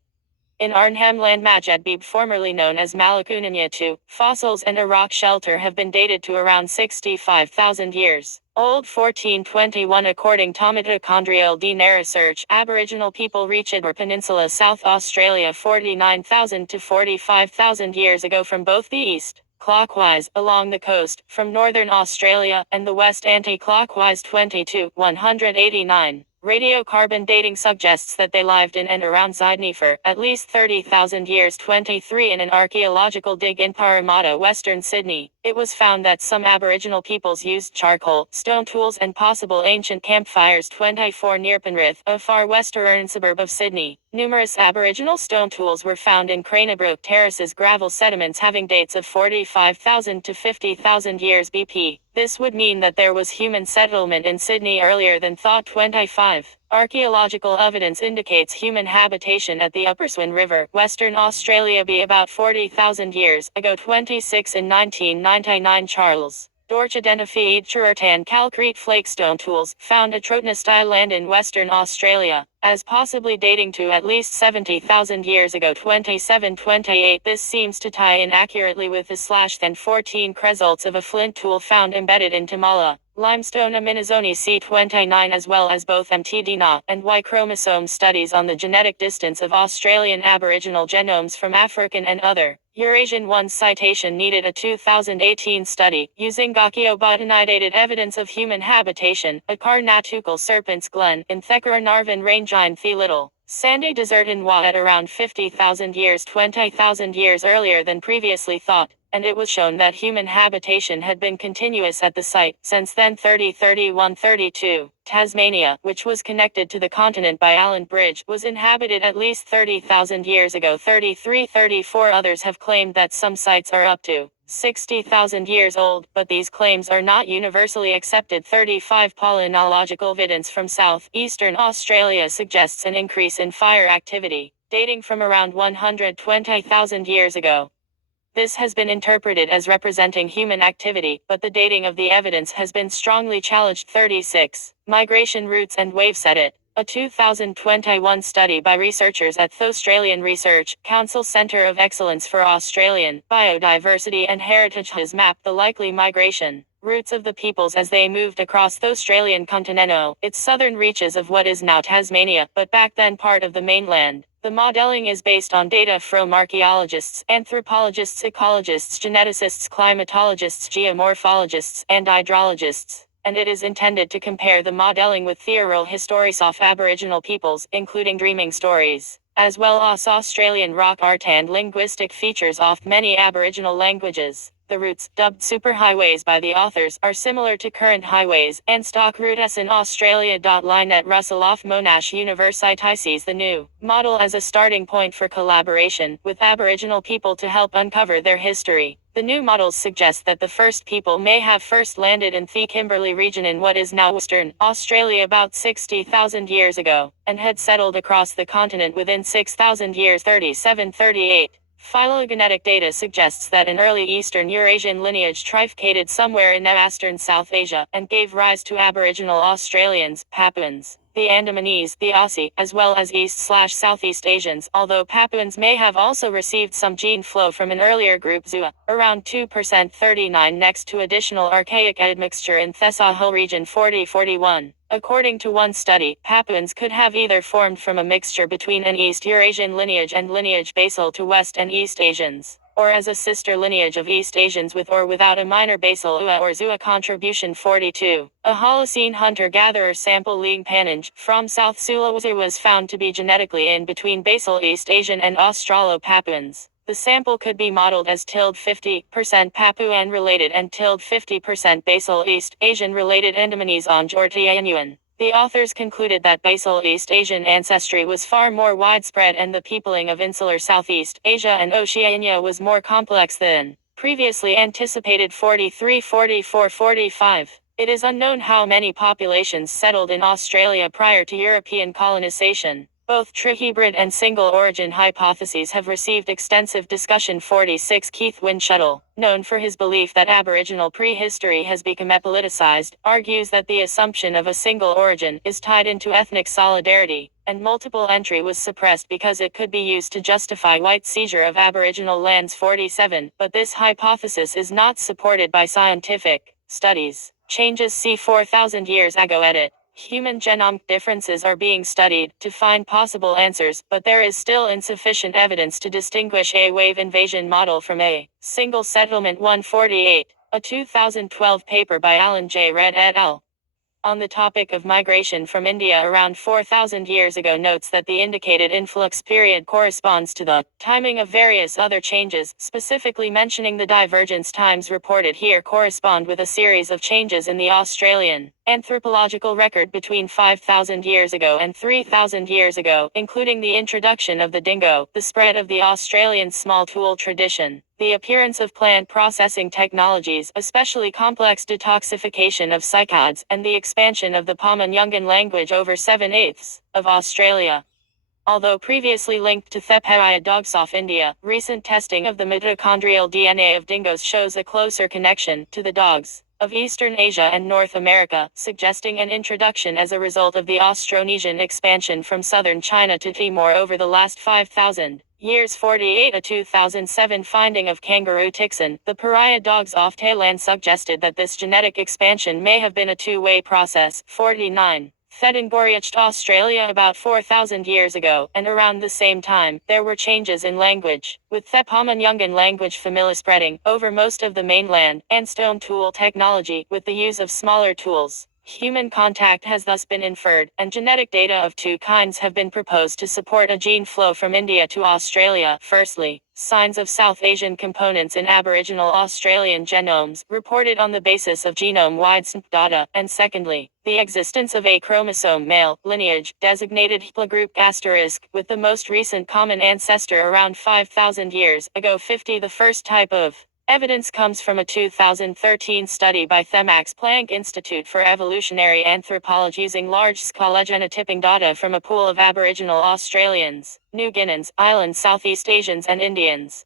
In Arnhem Land Majadbib, formerly known as Malakunanya II, fossils and a rock shelter have been dated to around 65,000 years old. 1421. According to Mitochondrial DNA research, Aboriginal people reached Edward Peninsula, South Australia 49,000 to 45,000 years ago from both the east, clockwise, along the coast, from northern Australia, and the west anti-clockwise. 22. 189. Radiocarbon dating suggests that they lived in and around Sydney for at least 30,000 years. 23. In an archaeological dig in Parramatta, Western Sydney, it was found that some Aboriginal peoples used charcoal, stone tools, and possible ancient campfires. 24. Near Penrith, a far western suburb of Sydney, numerous Aboriginal stone tools were found in Cranebrook Terraces gravel sediments having dates of 45,000 to 50,000 years BP. This would mean that there was human settlement in Sydney earlier than thought. 25. Archaeological evidence indicates human habitation at the Upper Swin River, Western Australia, be about 40,000 years ago. 26. In 1999, Charles Dorchidentified Chururtan calcrete flakestone tools, found at Trotna-style land in Western Australia, as possibly dating to at least 70,000 years ago. 2728. This seems to tie in accurately with the /14 results of a flint tool found embedded in Tamala limestone Aminazoni C29, as well as both mtDNA and Y chromosome studies on the genetic distance of Australian Aboriginal genomes from African and other Eurasian ones. Citation needed. A 2018 study, using Gokio-botanidated evidence of human habitation, at Karnatukal Serpents Glen, in Thekara-Narvan Rangine The Little Sandy Desert in Wa at around 50,000 years 20,000 years earlier than previously thought, and it was shown that human habitation had been continuous at the site since then. 3132. Tasmania, which was connected to the continent by Allen Bridge, was inhabited at least 30,000 years ago. 3334. Others have claimed that some sites are up to 60,000 years old, but these claims are not universally accepted. 35. Palynological evidence from southeastern Australia suggests an increase in fire activity, dating from around 120,000 years ago. This has been interpreted as representing human activity, but the dating of the evidence has been strongly challenged. 36. Migration routes and waveset. It. A 2021 study by researchers at the Australian Research Council Centre of Excellence for Australian Biodiversity and Heritage has mapped the likely migration routes of the peoples as they moved across the Australian continent, its southern reaches of what is now Tasmania, but back then part of the mainland. The modeling is based on data from archaeologists, anthropologists, ecologists, geneticists, climatologists, geomorphologists, and hydrologists, and it is intended to compare the modeling with the oral histories of Aboriginal peoples, including dreaming stories, as well as Australian rock art and linguistic features of many Aboriginal languages. The routes, dubbed superhighways by the authors, are similar to current highways and stock routes in Australia. Lynette Russell of Monash University sees the new model as a starting point for collaboration with Aboriginal people to help uncover their history. The new models suggest that the first people may have first landed in the Kimberley region in what is now Western Australia about 60,000 years ago, and had settled across the continent within 6,000 years. 3738. Phylogenetic data suggests that an early Eastern Eurasian lineage trifurcated somewhere in Eastern South Asia, and gave rise to Aboriginal Australians, Papuans, the Andamanese, the Aussie, as well as East/Southeast Asians, although Papuans may have also received some gene flow from an earlier group Zua, around 2%. 39. Next to additional archaic admixture in Thessahal region 4041. According to one study, Papuans could have either formed from a mixture between an East Eurasian lineage and lineage basal to West and East Asians, or as a sister lineage of East Asians with or without a minor basal Ua or Zua contribution. 42. A Holocene hunter-gatherer sample Liang Panange from South Sulawesi was found to be genetically in between basal East Asian and Australo-Papuans. The sample could be modeled as 50% Papuan related and 50% basal East Asian related Andamanese on Jortianuan. The authors concluded that basal East Asian ancestry was far more widespread and the peopling of insular Southeast Asia and Oceania was more complex than previously anticipated. 43, 44, 45. It is unknown how many populations settled in Australia prior to European colonization. Both trihybrid and single origin hypotheses have received extensive discussion. 46. Keith Windshuttle, known for his belief that Aboriginal prehistory has become epoliticized, argues that the assumption of a single origin is tied into ethnic solidarity, and multiple entry was suppressed because it could be used to justify white seizure of Aboriginal lands. 47. But this hypothesis is not supported by scientific studies. Changes c. 4,000 years ago. Edit. Human genomic differences are being studied to find possible answers, but there is still insufficient evidence to distinguish a wave invasion model from a single settlement. 148. A 2012 paper by Alan J. Red et al. On the topic of migration from India around 4,000 years ago notes that the indicated influx period corresponds to the timing of various other changes, specifically mentioning the divergence times reported here correspond with a series of changes in the Australian anthropological record between 5,000 years ago and 3,000 years ago, including the introduction of the dingo, the spread of the Australian small tool tradition, the appearance of plant processing technologies, especially complex detoxification of cycads, and the expansion of the Pama-Nyungan language over 7/8 of Australia. Although previously linked to Thepaya dogs of India, recent testing of the mitochondrial DNA of dingoes shows a closer connection to the dogs. of Eastern Asia and North America, suggesting an introduction as a result of the Austronesian expansion from southern China to Timor over the last 5,000 years. 48 A 2007 finding of kangaroo Tiksan, the pariah dogs off Thailand, suggested that this genetic expansion may have been a two-way process. 49. Thedongor reached Australia about 4,000 years ago, and around the same time, there were changes in language, with Thepamanyungan language familiar spreading over most of the mainland, and stone tool technology, with the use of smaller tools. Human contact has thus been inferred, and genetic data of two kinds have been proposed to support a gene flow from India to Australia. Firstly, signs of South Asian components in Aboriginal Australian genomes, reported on the basis of genome-wide SNP data, and secondly, the existence of a chromosome male lineage, designated haplogroup **, with the most recent common ancestor around 5,000 years ago. 50 The first type of evidence comes from a 2013 study by the Max Planck Institute for Evolutionary Anthropology using large-scale genotyping data from a pool of Aboriginal Australians, New Guineans, Island Southeast Asians and Indians.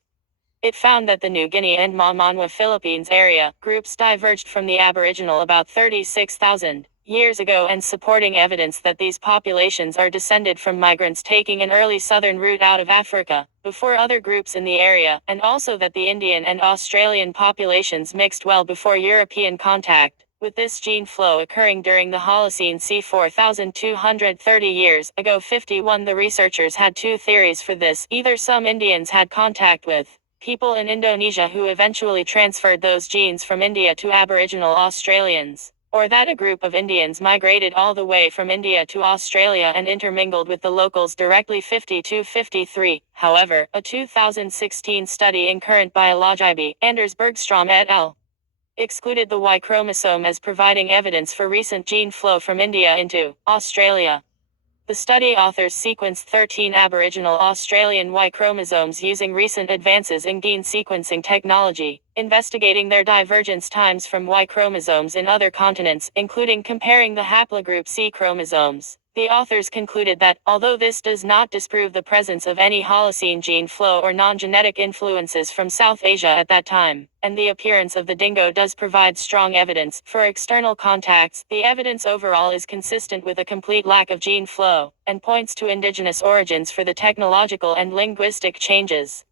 It found that the New Guinea and Mamanwa Philippines area groups diverged from the Aboriginal about 36,000 years ago, and supporting evidence that these populations are descended from migrants taking an early southern route out of Africa before other groups in the area, and also that the Indian and Australian populations mixed well before European contact, with this gene flow occurring during the Holocene c. 4,230 years ago. 51 The researchers had two theories for this: either some Indians had contact with people in Indonesia who eventually transferred those genes from India to Aboriginal Australians, or that a group of Indians migrated all the way from India to Australia and intermingled with the locals directly. 52-53. However, a 2016 study in Current Biology, Anders Bergstrom et al., excluded the Y chromosome as providing evidence for recent gene flow from India into Australia. The study authors sequenced 13 Aboriginal Australian Y chromosomes using recent advances in gene sequencing technology, investigating their divergence times from Y chromosomes in other continents, including comparing the haplogroup C chromosomes. The authors concluded that, although this does not disprove the presence of any Holocene gene flow or non-genetic influences from South Asia at that time, and the appearance of the dingo does provide strong evidence for external contacts, the evidence overall is consistent with a complete lack of gene flow, and points to indigenous origins for the technological and linguistic changes.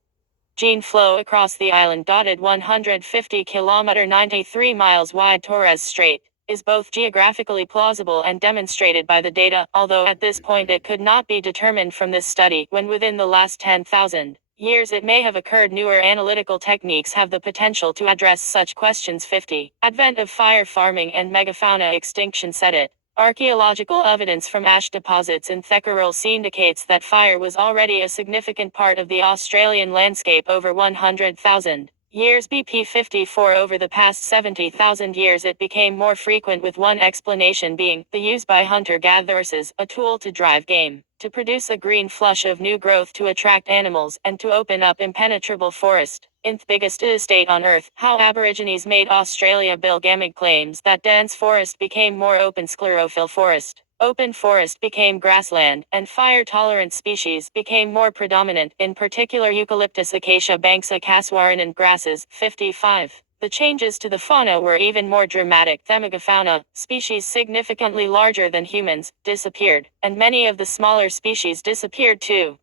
Gene flow across the island dotted 150 km 93 miles wide Torres Strait is both geographically plausible and demonstrated by the data, although at this point it could not be determined from this study when within the last 10,000 years it may have occurred. Newer analytical techniques have the potential to address such questions. 50. Advent of fire farming and megafauna extinction. Said it. Archaeological evidence from ash deposits in Thekkeril indicates that fire was already a significant part of the Australian landscape over 100,000 years. BP 54. Over the past 70,000 years it became more frequent, with one explanation being the use by hunter-gatherers as a tool to drive game, to produce a green flush of new growth to attract animals, and to open up impenetrable forest. In the biggest estate on Earth, how Aborigines made Australia. Bill Gammag claims that dense forest became more open sclerophyll forest. Open forest became grassland, and fire-tolerant species became more predominant, in particular eucalyptus, acacia, banksia, casuarina and grasses. 55. The changes to the fauna were even more dramatic. The megafauna, species significantly larger than humans, disappeared, and many of the smaller species disappeared too.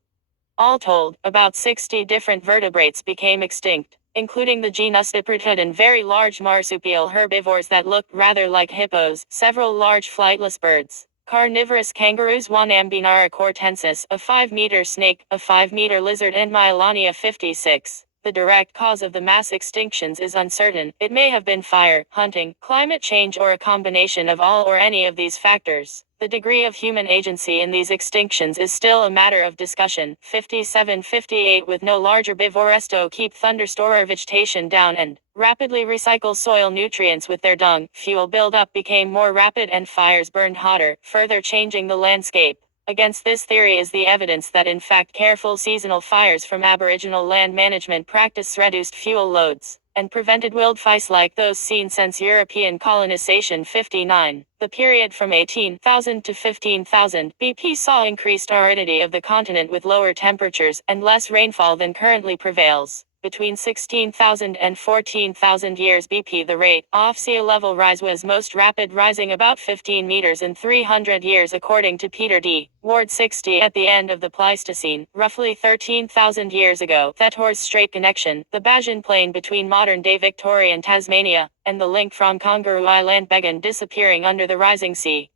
All told, about 60 different vertebrates became extinct, including the genus Diprotid and very large marsupial herbivores that looked rather like hippos, several large flightless birds, carnivorous kangaroos, Wanambinara cortensis, a 5-meter snake, a 5-meter lizard, and Myelania. 56. The direct cause of the mass extinctions is uncertain. It may have been fire, hunting, climate change, or a combination of all or any of these factors. The degree of human agency in these extinctions is still a matter of discussion. 57-58. With no large herbivores to keep thunderstorm vegetation down and rapidly recycle soil nutrients with their dung, fuel buildup became more rapid and fires burned hotter, further changing the landscape. Against this theory is the evidence that in fact careful seasonal fires from Aboriginal land management practice reduced fuel loads, and prevented wildfires like those seen since European colonization. 59. The period from 18,000 to 15,000 BP saw increased aridity of the continent with lower temperatures and less rainfall than currently prevails. between 16,000 and 14,000 years BP. The rate of sea level rise was most rapid, rising about 15 meters in 300 years according to Peter D. Ward. 60 at the end of the Pleistocene, roughly 13,000 years ago. The Torres Strait connection, the Bajan Plain between modern-day Victoria and Tasmania, and the link from Kangaroo Island began disappearing under the rising sea.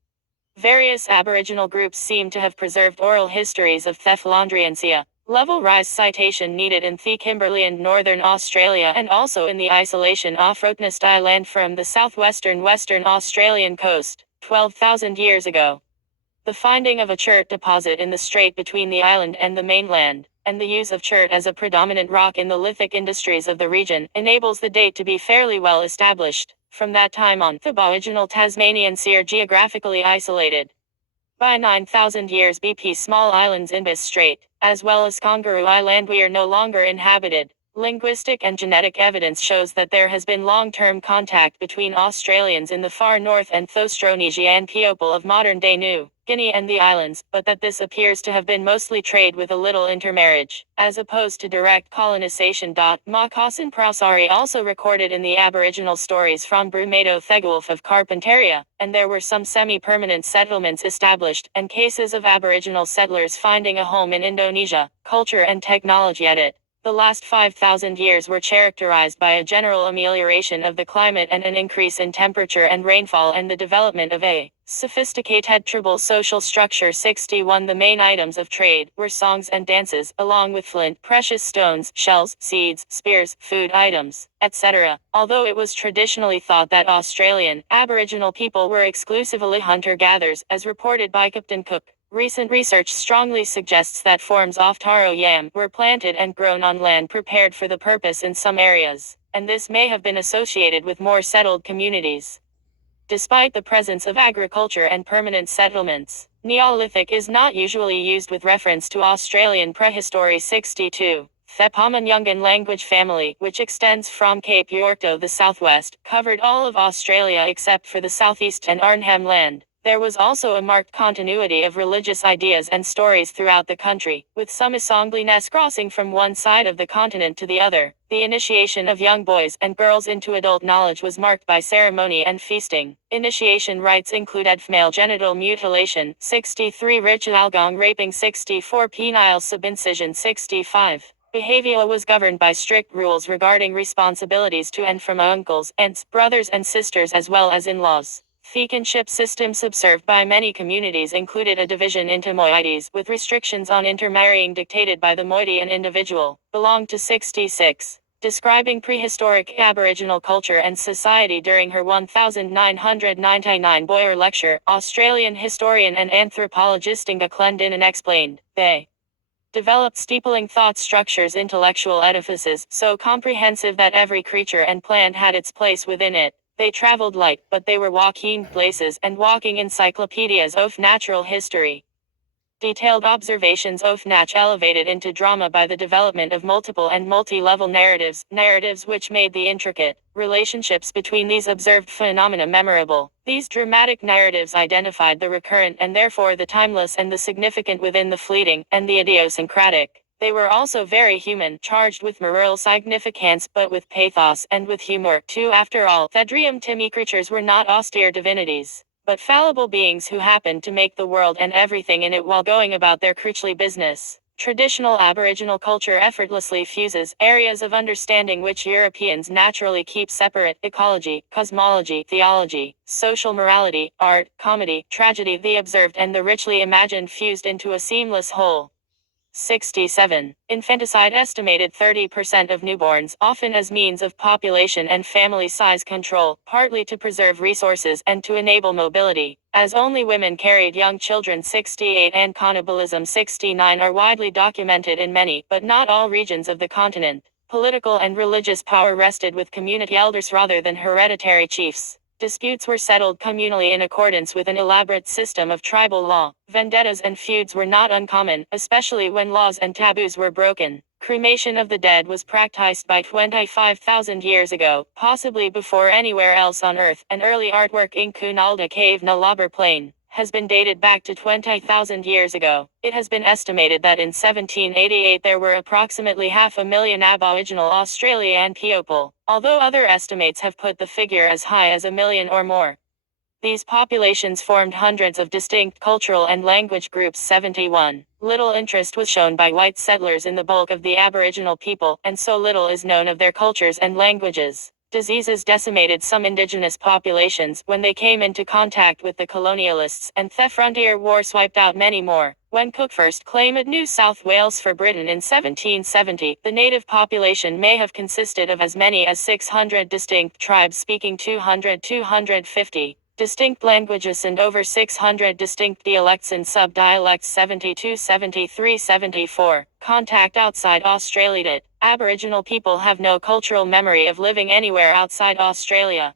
Various Aboriginal groups seem to have preserved oral histories of Cephalandrian sea level rise citation needed in the Kimberley and northern Australia, and also in the isolation off Rottnest Island from the southwestern Western Australian coast, 12,000 years ago. The finding of a chert deposit in the strait between the island and the mainland, and the use of chert as a predominant rock in the lithic industries of the region, enables the date to be fairly well established. From that time on, the Aboriginal Tasmanian Sea are geographically isolated. By 9,000 years BP, small islands in Bass Strait, as well as Kangaroo Island, are no longer inhabited. Linguistic and genetic evidence shows that there has been long-term contact between Australians in the far north and Thostronesia and People of modern-day New Guinea and the islands, but that this appears to have been mostly trade with a little intermarriage, as opposed to direct colonization. Mawcasan Prausari also recorded in the Aboriginal stories from Brumato Thegulf of Carpentaria, and there were some semi-permanent settlements established, and cases of Aboriginal settlers finding a home in Indonesia, culture and technology at it. The last 5,000 years were characterized by a general amelioration of the climate and an increase in temperature and rainfall, and the development of a sophisticated tribal social structure. 61 The main items of trade were songs and dances, along with flint, precious stones, shells, seeds, spears, food items, etc. Although it was traditionally thought that Australian Aboriginal people were exclusively hunter-gatherers, as reported by Captain Cook, recent research strongly suggests that forms of taro yam were planted and grown on land prepared for the purpose in some areas, and this may have been associated with more settled communities. Despite the presence of agriculture and permanent settlements, Neolithic is not usually used with reference to Australian prehistory. 62. The Pama-Nyungan language family, which extends from Cape York to the southwest, covered all of Australia except for the southeast and Arnhem Land. There was also a marked continuity of religious ideas and stories throughout the country, with some Isonglines crossing from one side of the continent to the other. The initiation of young boys and girls into adult knowledge was marked by ceremony and feasting. Initiation rites included male genital mutilation, 63 ritual gong raping, 64 penile subincision, 65. Behavior was governed by strict rules regarding responsibilities to and from uncles, aunts, brothers and sisters, as well as in-laws. The kinship system observed by many communities included a division into moieties, with restrictions on intermarrying dictated by the moiety an individual belonged to. 66. Describing prehistoric Aboriginal culture and society during her 1999 Boyer lecture, Australian historian and anthropologist Inga Clendenin explained, they developed steepling thought structures, intellectual edifices, so comprehensive that every creature and plant had its place within it. They traveled light, but they were walking places and walking encyclopedias of natural history. Detailed observations of Natch elevated into drama by the development of multiple and multi-level narratives which made the intricate relationships between these observed phenomena memorable. These dramatic narratives identified the recurrent and therefore the timeless, and the significant within the fleeting, and the idiosyncratic. They were also very human, charged with moral significance, but with pathos and with humor, too. After all, Thedrium Timmy creatures were not austere divinities, but fallible beings who happened to make the world and everything in it while going about their creaturely business. Traditional Aboriginal culture effortlessly fuses areas of understanding which Europeans naturally keep separate: ecology, cosmology, theology, social morality, art, comedy, tragedy. The observed and the richly imagined fused into a seamless whole. 67. Infanticide estimated 30% of newborns, often as means of population and family size control, partly to preserve resources and to enable mobility, as only women carried young children. 68. And cannibalism. 69 are widely documented in many, but not all regions of the continent. Political and religious power rested with community elders rather than hereditary chiefs. Disputes were settled communally in accordance with an elaborate system of tribal law. Vendettas and feuds were not uncommon, especially when laws and taboos were broken. Cremation of the dead was practiced by 25,000 years ago, possibly before anywhere else on Earth. An early artwork in Cunalda Cave na Labor Plain has been dated back to 20,000 years ago. It has been estimated that in 1788 there were approximately 500,000 Aboriginal Australian people, although other estimates have put the figure as high as 1 million or more. These populations formed hundreds of distinct cultural and language groups. 71. Little interest was shown by white settlers in the bulk of the Aboriginal people, and so little is known of their cultures and languages. Diseases decimated some indigenous populations when they came into contact with the colonialists, and the frontier war swiped out many more. When Cook first claimed New South Wales for Britain in 1770, the native population may have consisted of as many as 600 distinct tribes speaking 250 distinct languages and over 600 distinct dialects and sub-dialects. 72, 73, 74. Contact outside Australia. Aboriginal people have no cultural memory of living anywhere outside Australia.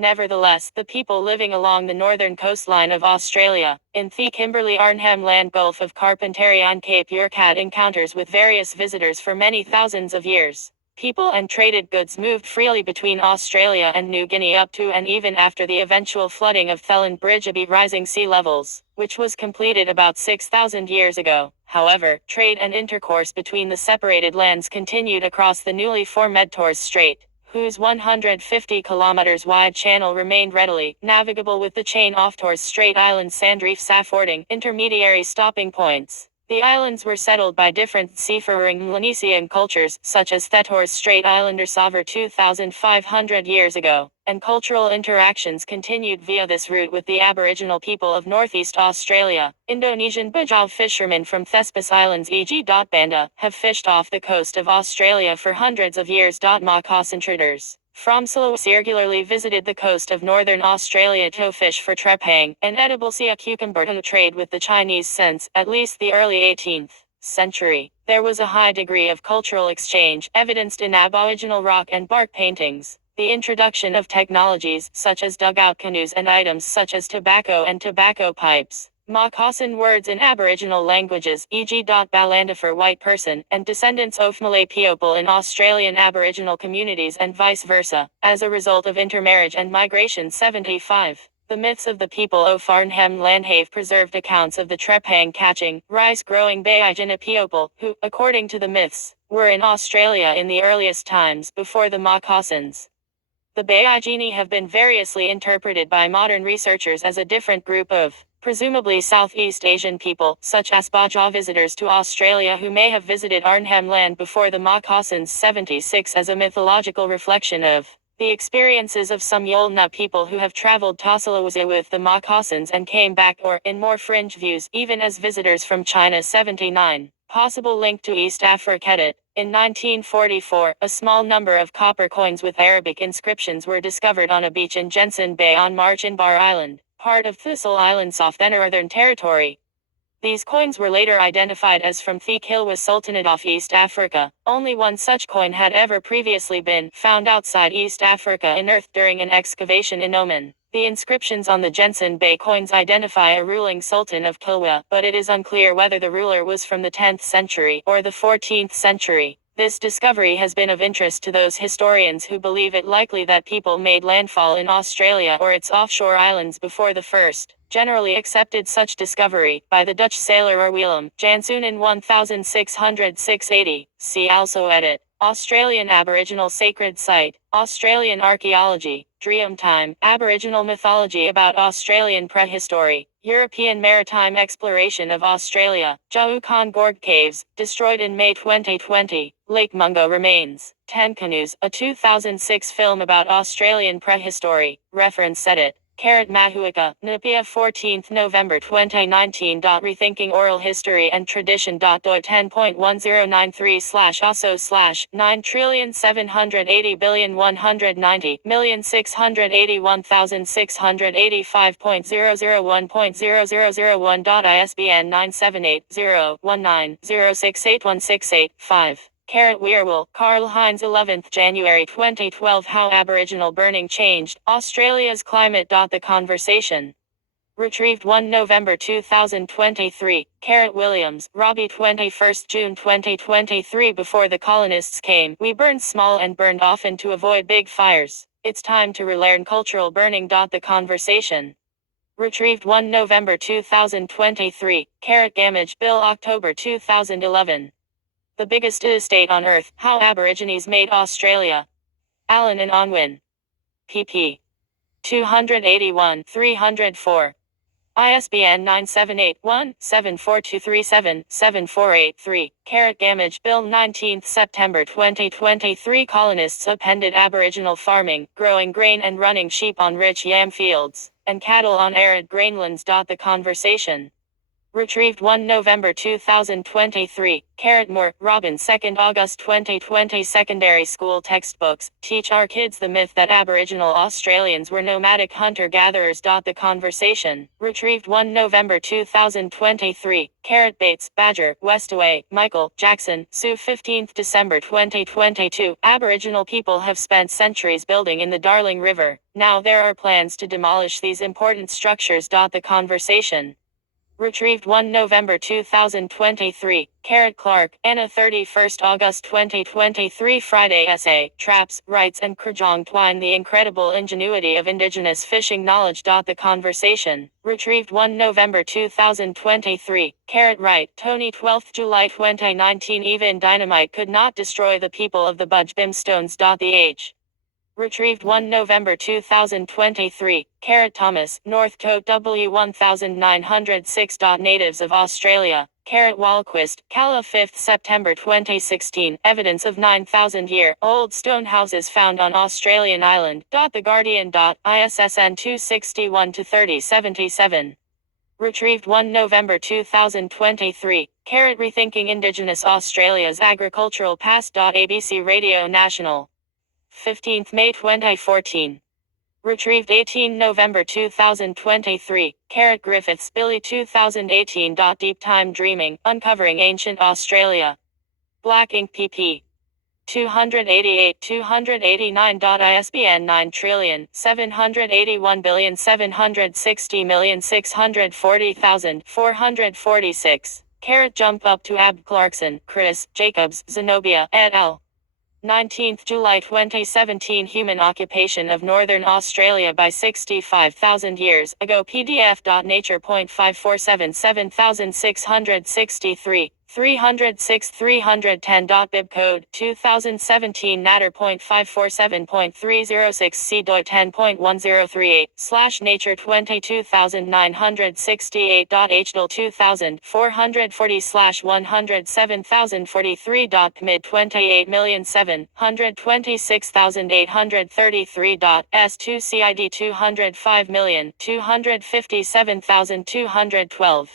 Nevertheless, the people living along the northern coastline of Australia, in the Kimberley-Arnhem Land, Gulf of Carpentaria and Cape York, had encounters with various visitors for many thousands of years. People and traded goods moved freely between Australia and New Guinea up to and even after the eventual flooding of Thelen Bridge above rising sea levels, which was completed about 6,000 years ago. However, trade and intercourse between the separated lands continued across the newly formed Torres Strait, whose 150 kilometers wide channel remained readily navigable with the chain off Torres Strait Islands Sandreef affording intermediary stopping points. The islands were settled by different seafaring Melanesian cultures, such as the Torres Strait Islanders over 2,500 years ago, and cultural interactions continued via this route with the Aboriginal people of Northeast Australia. Indonesian Bajau fishermen from Thespis Islands, e.g. Banda, have fished off the coast of Australia for hundreds of years. Moccasin traders from Sulawesi regularly visited the coast of northern Australia to fish for trepang, an edible sea cucumber, to trade with the Chinese since, at least the early 18th century. There was a high degree of cultural exchange, evidenced in Aboriginal rock and bark paintings. The introduction of technologies, such as dugout canoes and items such as tobacco and tobacco pipes, Moccasin words in Aboriginal languages, e.g. Balanda for white person, and descendants of Malay people in Australian Aboriginal communities and vice versa, as a result of intermarriage and migration. 75. The myths of the people of Arnhem Land have preserved accounts of the trepang catching, rice growing Baijina people, who, according to the myths, were in Australia in the earliest times before the Moccasins. The Baijini have been variously interpreted by modern researchers as a different group of, presumably Southeast Asian people, such as Bajau visitors to Australia who may have visited Arnhem Land before the Moccasins. 76. As a mythological reflection of the experiences of some Yolngu people who have traveled to Sulawesi with the Moccasins and came back, or, in more fringe views, even as visitors from China. 79. Possible link to East Africa. In 1944, a small number of copper coins with Arabic inscriptions were discovered on a beach in Jensen Bay on Marchinbar Island, part of Thistle Islands off the Northern Territory. These coins were later identified as from the Kilwa Sultanate of East Africa. Only one such coin had ever previously been found outside East Africa unearthed during an excavation in Oman. The inscriptions on the Jensen Bay coins identify a ruling sultan of Kilwa, but it is unclear whether the ruler was from the 10th century or the 14th century. This discovery has been of interest to those historians who believe it likely that people made landfall in Australia or its offshore islands before the first, generally accepted such discovery, by the Dutch sailor Willem Janszoon in 1606-80. See also edit. Australian Aboriginal Sacred Site, Australian Archaeology, Dreamtime, Aboriginal Mythology about Australian Prehistory, European Maritime Exploration of Australia, Jaukan Gorge Caves, destroyed in May 2020, Lake Mungo Remains, 10 Canoes, a 2006 film about Australian prehistory, reference edit. Mahuika, Nipia 14th November 2019. Rethinking Oral History and Tradition. Doi 10.1093/9,780,190,681,685.0001.0001. ISBN 978-0-19-0681685. Weirwool, Karl-Heinz 11th January 2012. How Aboriginal Burning Changed Australia's Climate. The Conversation. Retrieved 1 November 2023. Williams, Robbie 21st June 2023. Before the colonists came, we burned small and burned often to avoid big fires. It's time to relearn cultural burning. The Conversation. Retrieved 1 November 2023. Gamage Bill October 2011. The biggest estate on Earth, How Aborigines Made Australia. Allen and Unwin. pp. 281, 304. ISBN 978-1-74237-7483. Gamage Bill 19 September 2023. Colonists appended Aboriginal farming, growing grain and running sheep on rich yam fields, and cattle on arid grainlands. The conversation. Retrieved 1 November 2023. Moore, Robin 2 August 2020. Secondary school textbooks teach our kids the myth that Aboriginal Australians were nomadic hunter-gatherers. The conversation. Retrieved 1 November 2023. Bates, Badger, Westaway, Michael, Jackson, Sue 15 December 2022. Aboriginal people have spent centuries building in the Darling River. Now there are plans to demolish these important structures. The conversation. Retrieved 1 November 2023. Clark, Anna 31 August 2023. Friday essay, Traps, Rights and Krajong Twine. The incredible ingenuity of indigenous fishing knowledge. The conversation. Retrieved 1 November 2023. Wright, Tony 12 July 2019. Even dynamite could not destroy the people of the Budge Bimstones. The age. Retrieved 1 November 2023. Thomas, North Coast W1906. Natives of Australia. Walquist, Calla 5 September 2016. Evidence of 9,000-year-old stone houses found on Australian island. The Guardian. ISSN 261-3077. Retrieved 1 November 2023. Rethinking Indigenous Australia's Agricultural Past. ABC Radio National. 15th May 2014. Retrieved 18 November 2023. Griffiths, Billy 2018. Deep Time Dreaming, Uncovering Ancient Australia. Black Ink pp. 288-289. ISBN 9781760640446. Jump Up to Ab Clarkson, Chris, Jacobs, Zenobia, et al. 19th July 2017. Human occupation of Northern Australia by 65,000 years ago. PDF.nature.547 7663. 306 310. Bib code 2017 natter.547.306 c.doi 10.1038 nature 22968. hdl 2440 107043. Mid 28,726,833. S2 CID 205,257,212.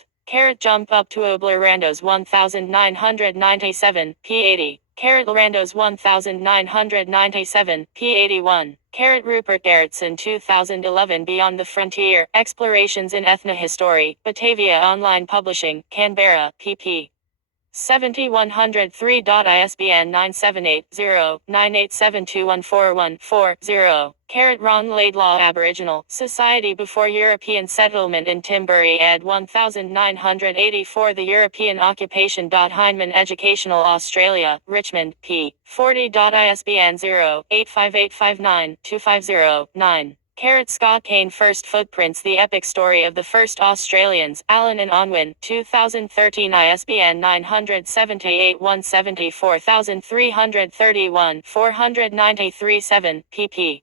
Jump Up to Obler Randos 1997, p80. Randos 1997, p81. Rupert Gerritsen 2011. Beyond the Frontier, Explorations in Ethnohistory, Batavia Online Publishing, Canberra, pp. 7103. ISBN 978-0-987214140. Ron Laidlaw Aboriginal Society Before European Settlement in Timbury ed. 1984. The European Occupation. Heinemann Educational Australia, Richmond, p. 40. ISBN 0-85859-250-9. Scott Kane First Footprints. The Epic Story of the First Australians, Allen and Unwin, 2013. ISBN 978-174,331 493-7, pp.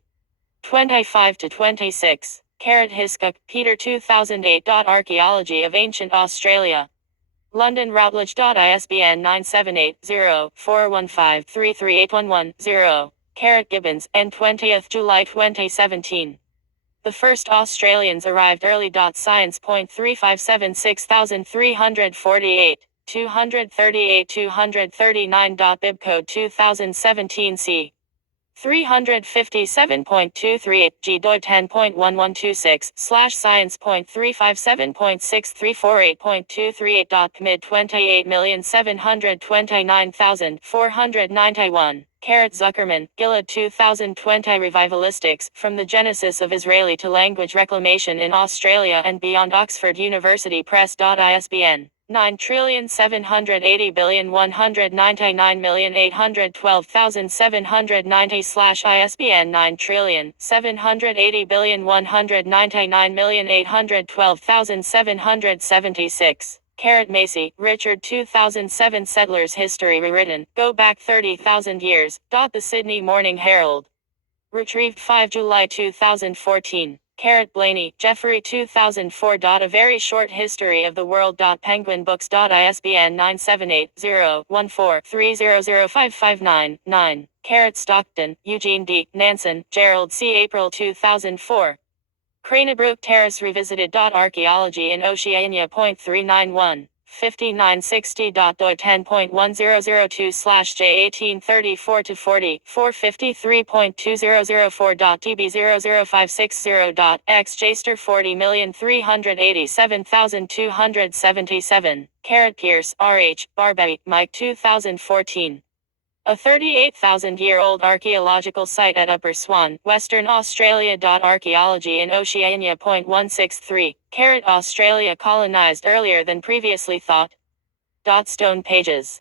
25-26. Hiscock, Peter 2008. Archaeology of Ancient Australia. London Routledge. ISBN 978-0-415-33811-0. Gibbons, and 20th July 2017. The first Australians arrived early. Science.357 6348. 238-239. Bib code 2017 c. 357.238 g.doi 10.1126 science.357.6348.238. Mid 28,729,491. Zuckerman, Gilad 2020. Revivalistics, From the Genesis of Israeli to Language Reclamation in Australia and Beyond. Oxford University Press. ISBN 9,780,199,812,790/ISBN 9,780,199,812,776. Macy, Richard 2007 Settlers History Rewritten, Go Back 30,000 Years. The Sydney Morning Herald. Retrieved 5 July 2014. Blaney, Jeffrey 2004. A Very Short History of the World. Penguinbooks.isbn 978-0-14-300559-9. Stockton, Eugene D. Nansen, Gerald C. April 2004. Cranebrook Terrace Revisited. Archaeology in Oceania. 391. 5960.doi 10.1002/J1834-40 453.2004.TB00560. Jster 40,387,277. Pierce, R.H., Barbaby, Mike 2014. A 38,000-year-old archaeological site at Upper Swan, Western Australia. Archaeology in Oceania. 163. Australia colonized earlier than previously thought. Stone pages.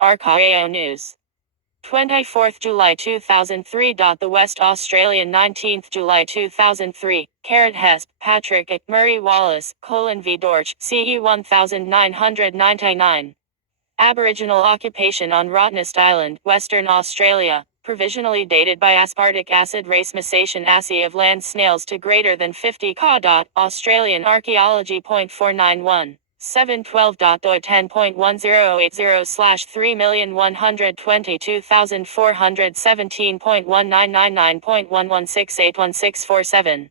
Archaeo News. 24th July 2003. The West Australian 19th July 2003. Hesp, Patrick, Murray Wallace, Colin V. Dorch, CE 1999. Aboriginal occupation on Rottnest Island, Western Australia, provisionally dated by aspartic acid racemation assay of land snails to greater than 50 ca. Australian Archaeology. 491. 712.doi 10.1080/3,122,417.1999.11681647.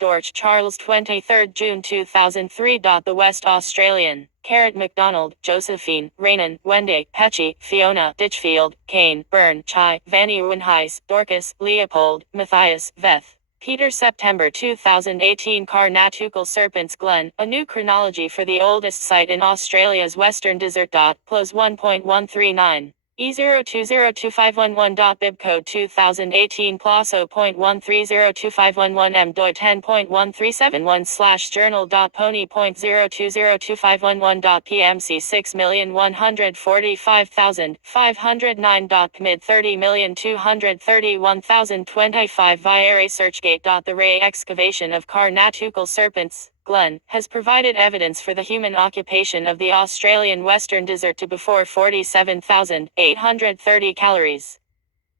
Dorch, Charles 23rd June 2003. The West Australian. McDonald, Josephine, Rainan, Wendy, Petchy, Fiona, Ditchfield, Kane, Byrne, Chai, Vanny Winheis, Dorcas, Leopold, Matthias, Veth. Peter September 2018. Carnatukal Serpents Glen, a new chronology for the oldest site in Australia's Western Desert. Plus 1.139. E0202511. Bibcode 2018 plus 0.13025111 doi 10.1371/journal.pony.02025111. PMC 6,145,509. Mid 30,231,025. Via ResearchGate. The Ray excavation of Carnatukal Serpents Glen has provided evidence for the human occupation of the Australian Western Desert to before 47,830 calories.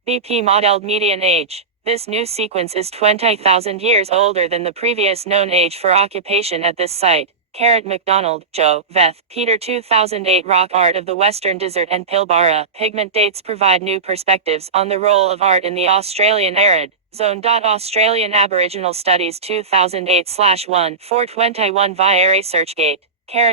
BP modeled median age. This new sequence is 20,000 years older than the previous known age for occupation at this site. McDonald, Joe, Veth, Peter 2008. Rock Art of the Western Desert and Pilbara. Pigment dates provide new perspectives on the role of art in the Australian arid zone. Australian Aboriginal Studies 2008/1 421 via ResearchGate.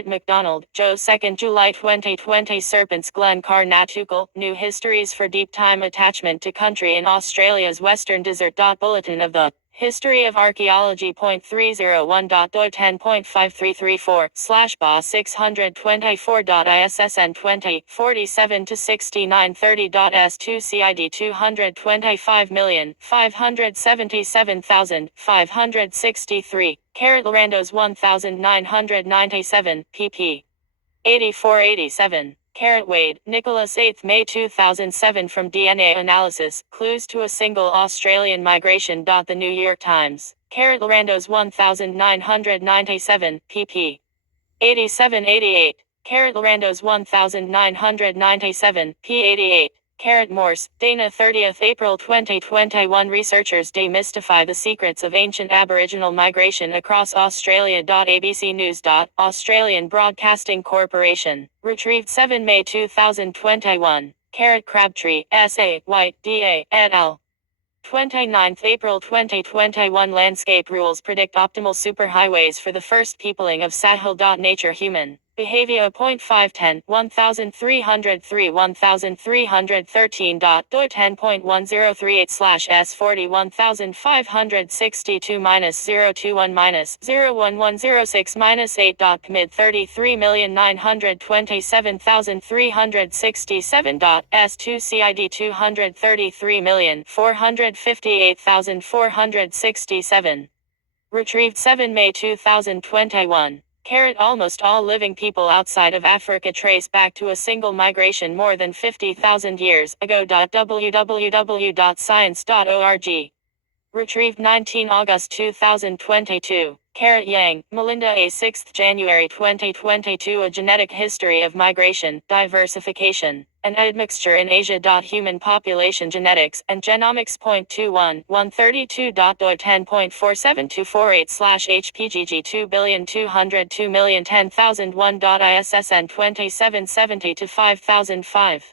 McDonald, Joe 2nd July 2020. Serpents Glen Carnatukal, New Histories for Deep Time Attachment to Country in Australia's Western Desert. Bulletin of the History of Archaeology. 301.doi 10.5334/BA 624.ISSN 2047-6930.S2 CID 225,577,563. Lorandos 1997, pp. 84-87. Wade, Nicholas 8th May 2007. From DNA Analysis, Clues to a Single Australian Migration. The New York Times. Lorandos 1997, pp. 87-88. Lorandos 1997, p. 88. Morse, Dana 30th April 2021. Researchers demystify the secrets of ancient Aboriginal migration across Australia. ABC News. Australian Broadcasting Corporation. Retrieved 7 May 2021. Crabtree, S.A., White, D.A., et al. 29th April 2021. Landscape rules predict optimal superhighways for the first peopling of Sahel. Nature Human Behavior. 510, 1303 1313. Doi 10.1038/S41562-021-01106-8. Mid 33,927,367. S2 CID 233,458,467. Retrieved 7 May 2021. Almost all living people outside of Africa trace back to a single migration more than 50,000 years ago. www.science.org. Retrieved 19 August 2022. Yang, Melinda A. 6 January 2022. A Genetic History of Migration, Diversification, and Admixture in Asia. Human Population Genetics and Genomics. 21, 132.doi 10.47248/HPGG 2,202,010,001.ISSN 2770-5005.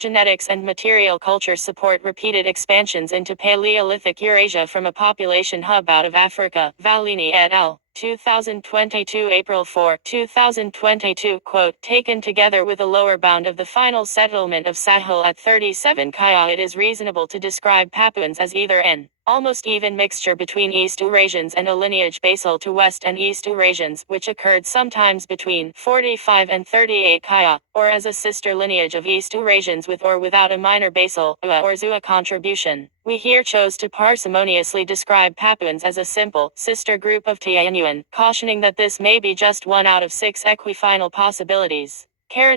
Genetics and material culture support repeated expansions into Paleolithic Eurasia from a population hub out of Africa. Vallini et al. 2022 April 4, 2022 quote, taken together with a lower bound of the final settlement of Sahel at 37 Kaya, it is reasonable to describe Papuans as either an almost even mixture between East Eurasians and a lineage basal to West and East Eurasians, which occurred sometimes between 45 and 38 Kaya, or as a sister lineage of East Eurasians with or without a minor basal or Zua contribution. We here chose to parsimoniously describe Papuans as a simple sister group of Tianuan, cautioning that this may be just one out of 6 equifinal possibilities.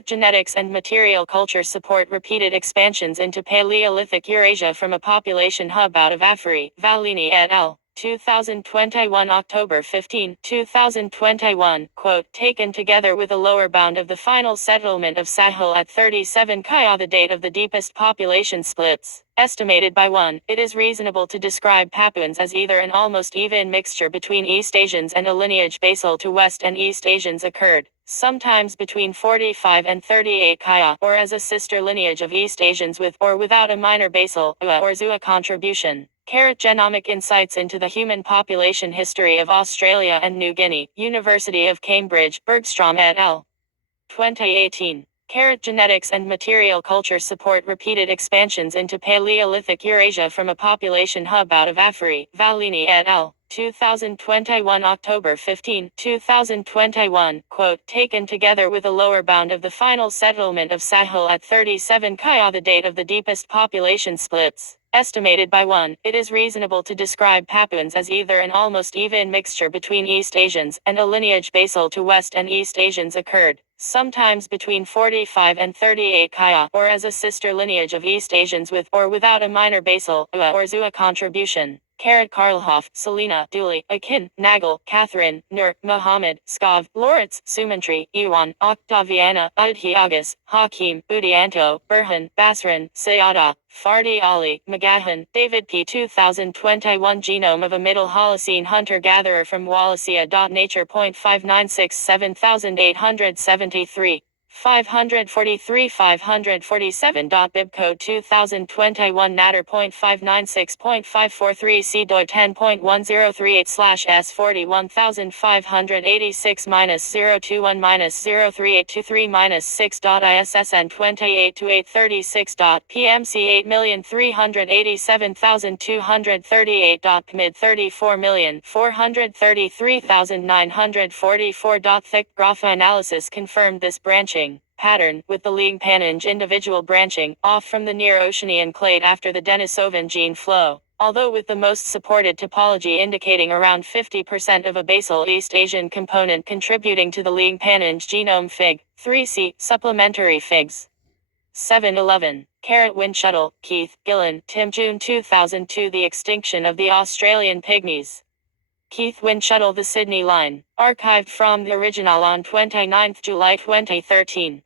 Genetics and material culture support repeated expansions into Paleolithic Eurasia from a population hub out of Afri. Vallini et al. 2021 October 15, 2021, quote, taken together with a lower bound of the final settlement of Sahel at 37 Kaya, the date of the deepest population splits, estimated by 1, it is reasonable to describe Papuans as either an almost even mixture between East Asians and a lineage basal to West and East Asians occurred sometimes between 45 and 38 Kaya, or as a sister lineage of East Asians with or without a minor basal or Zua contribution. Genomic Insights into the Human Population History of Australia and New Guinea, University of Cambridge, Bergstrom et al. 2018. Genetics and material culture support repeated expansions into Paleolithic Eurasia from a population hub out of Afri. Vallini et al. 2021 October 15, 2021, quote, taken together with a lower bound of the final settlement of Sahel at 37 Kaya, the date of the deepest population splits, estimated by 1, it is reasonable to describe Papuans as either an almost even mixture between East Asians and a lineage basal to West and East Asians occurred sometimes between 45 and 38 Kaya, or as a sister lineage of East Asians with or without a minor basal or Zua contribution. Karlhoff, Selina, Dooley, Akin, Nagel, Catherine, Nur, Mohammed, Skov, Loritz, Sumantri, Iwan, Octaviana, Udhiagas, Hakim, Budianto, Burhan, Basran, Sayada, Fardi Ali, Magahan, David P. 2021 Genome of a Middle Holocene Hunter-Gatherer from Wallacea. Nature.596 7873. 543 547. Bibcode 2021 Natter.596.543 C doi 10.1038/S 41538-021-03823-6. ISSN 28-836. PMC 8,387,238. PMID 34,433,944. Thick graph analysis confirmed this branching pattern, with the Liang-Panninge individual branching off from the near-Oceanian clade after the Denisovan gene flow, although with the most supported topology indicating around 50% of a basal East Asian component contributing to the Liang-Panninge genome. Fig. 3c, supplementary figs. 711. Wind Shuttle, Keith, Gillen, Tim. June 2002. The extinction of the Australian pygmies. Keith Wind Shuttle. The Sydney Line. Archived from the original on 29 July 2013.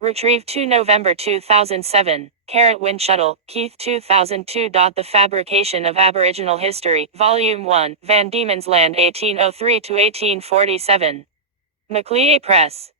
Retrieved 2 November 2007. Wind Shuttle, Keith 2002. The Fabrication of Aboriginal History, Volume 1, Van Diemen's Land 1803-1847. Macleay Press.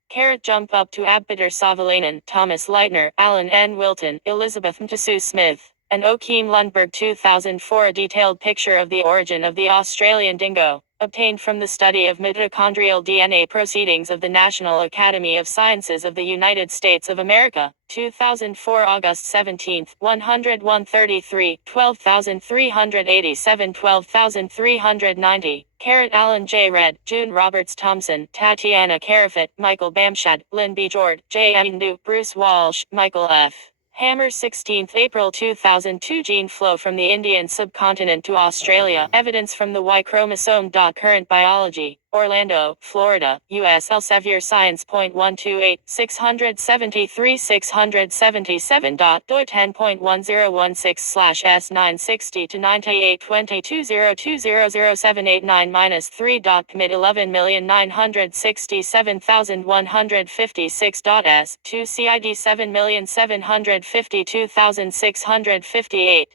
Jump Up to Abpeter Savalainen, Thomas Leitner, Alan N. Wilton, Elizabeth Mtasu Smith, and Okeem Lundberg. 2004. A detailed picture of the origin of the Australian dingo, obtained from the study of mitochondrial DNA proceedings of the National Academy of Sciences of the United States of America. 2004 August 17, 10133, 12387, 12390. Alan J. Red, June Roberts Thompson, Tatiana Carafit, Michael Bamshad, Lynn B. Jord, J. Indu, Bruce Walsh, Michael F. Hammer. 16 April 2002. Gene flow from the Indian subcontinent to Australia. Evidence from the Y chromosome. Current biology. Orlando, Florida, US Elsevier Science.128, 673 677.doi 10.1016/S960 to 98 2202007899-3. Commit 11,967,156.S 2 CID 7,752,658.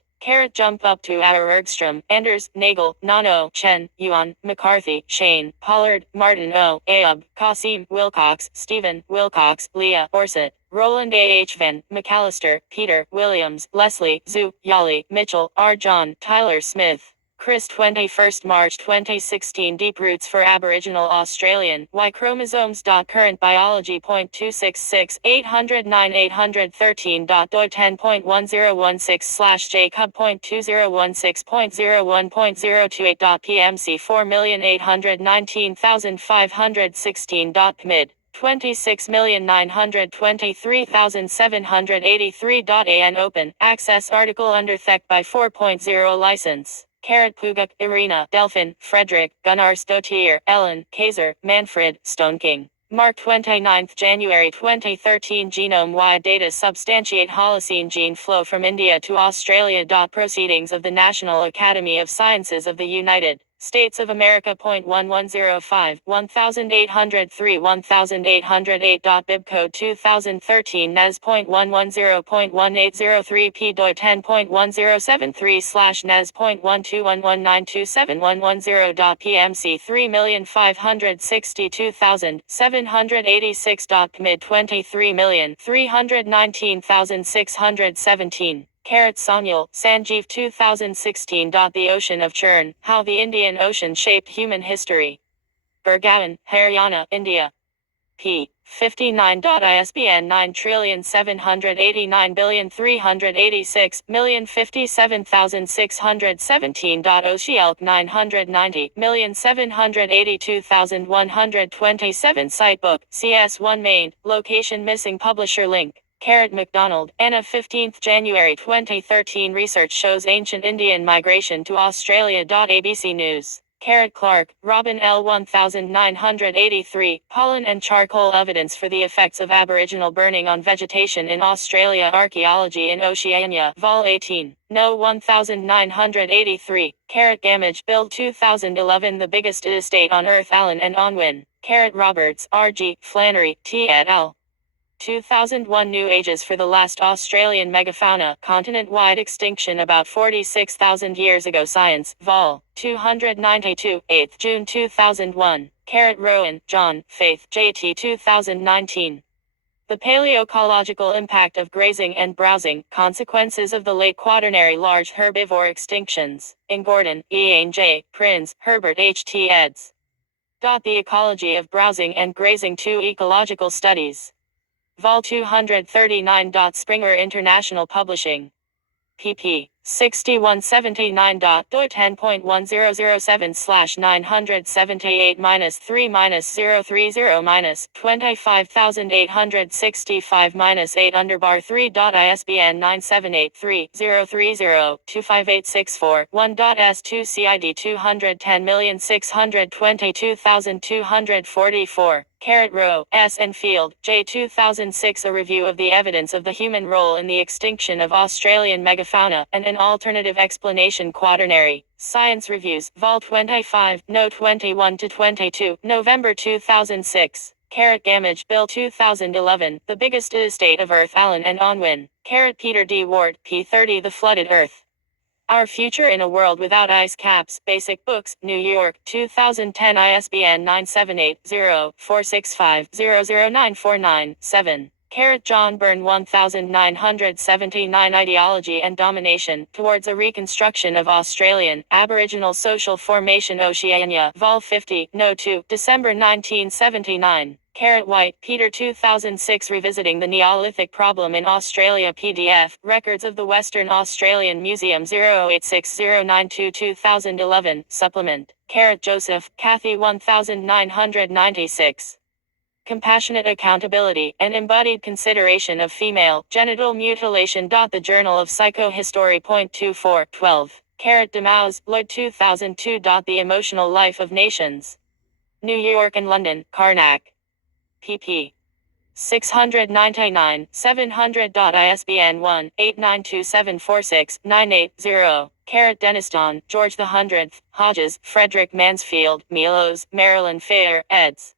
Jump up to our Ergstrom, Anders, Nagel, Nano, Chen, Yuan, McCarthy, Shane, Pollard, Martin O, Ayub, Qasim, Wilcox, Stephen, Wilcox, Leah, Orset, Roland A. H. Van, McAllister, Peter, Williams, Leslie, Zhu, Yali, Mitchell, R. John, Tyler Smith. Chris 21st March 2016 Deep Roots for Aboriginal Australian Y Chromosomes. Current Biology. 266 809 813.doi 10.1016/Jacob.2016.01.028.PMC 4,819,516. PMID 26,923,783. An open access article under THEC by 4.0 license. Puguk, Irina, Delphin, Frederick, Gunnar Stotier, Ellen, Kaiser, Manfred, Stoneking. Mark 29, January 2013 Genome-wide data substantiate Holocene gene flow from India to Australia. Proceedings of the National Academy of Sciences of the United States of America. 1105, 1803, 1808. Bibcode 2013 NES.110.1803 PDOI 10.1073/NES.12119271110. PMC 3,562,786. PMID 23,319,617. Samuel, Sanjeev 2016. The Ocean of Churn, How the Indian Ocean Shaped Human History. Gurgaon, Haryana, India. p. 59. ISBN 9789386,057,617. Oshielk 990,782,127. Sitebook, CS1 main, location missing. Publisher link. McDonald, Anna 15th January 2013 Research shows ancient Indian migration to Australia. ABC News. Clark, Robin L. 1983, Pollen and Charcoal Evidence for the Effects of Aboriginal Burning on Vegetation in Australia. Archaeology in Oceania, Vol 18. No. 1983. Gamage, Bill 2011. The Biggest Estate on Earth. Allen and Unwin. Roberts, R.G., Flannery, T. et al. 2001 New Ages for the Last Australian Megafauna, Continent-Wide Extinction about 46,000 years ago. Science, Vol. 292, 8th June 2001. Rowan, John, Faith, J.T. 2019. The Paleoecological Impact of Grazing and Browsing, Consequences of the Late Quaternary Large Herbivore Extinctions. In Gordon, Ian J., Prinz, Herbert H. T. eds. The Ecology of Browsing and Grazing. 2 Ecological Studies. Vol 239. Springer International Publishing. pp. 6179. DOI 10.1077/978-3-030 25865-8 ISBN 978-3-030-25864 1.S2 CID 210,622,244. Rowe, S. and Field, J. 2006. A Review of the Evidence of the Human Role in the Extinction of Australian Megafauna, and an Alternative Explanation. Quaternary Science Reviews, Vol. 25, No. 21-22, November 2006. Gamage, Bill 2011, The Biggest Estate of Earth. Allen and Unwin. Peter D. Ward, p. 30. The Flooded Earth. Our Future in a World Without Ice Caps. Basic Books, New York, 2010. ISBN 978-0-465-00949-7. John Byrne 1979. Ideology and Domination, Towards a Reconstruction of Australian, Aboriginal Social Formation. Oceania, Vol. 50, No. 2, December 1979. White, Peter 2006. Revisiting the Neolithic Problem in Australia. PDF, Records of the Western Australian Museum 0860922 Supplement. Joseph, Kathy 1996. Compassionate Accountability, and Embodied Consideration of Female Genital Mutilation. The Journal of Psychohistory. 24, 12. Demaus, Lloyd 2002. The Emotional Life of Nations. New York and London, Karnak. pp. 699, 700. ISBN 1-892746-980. Deniston, George the 100th, Hodges, Frederick Mansfield, Milos, Marilyn Fair, eds.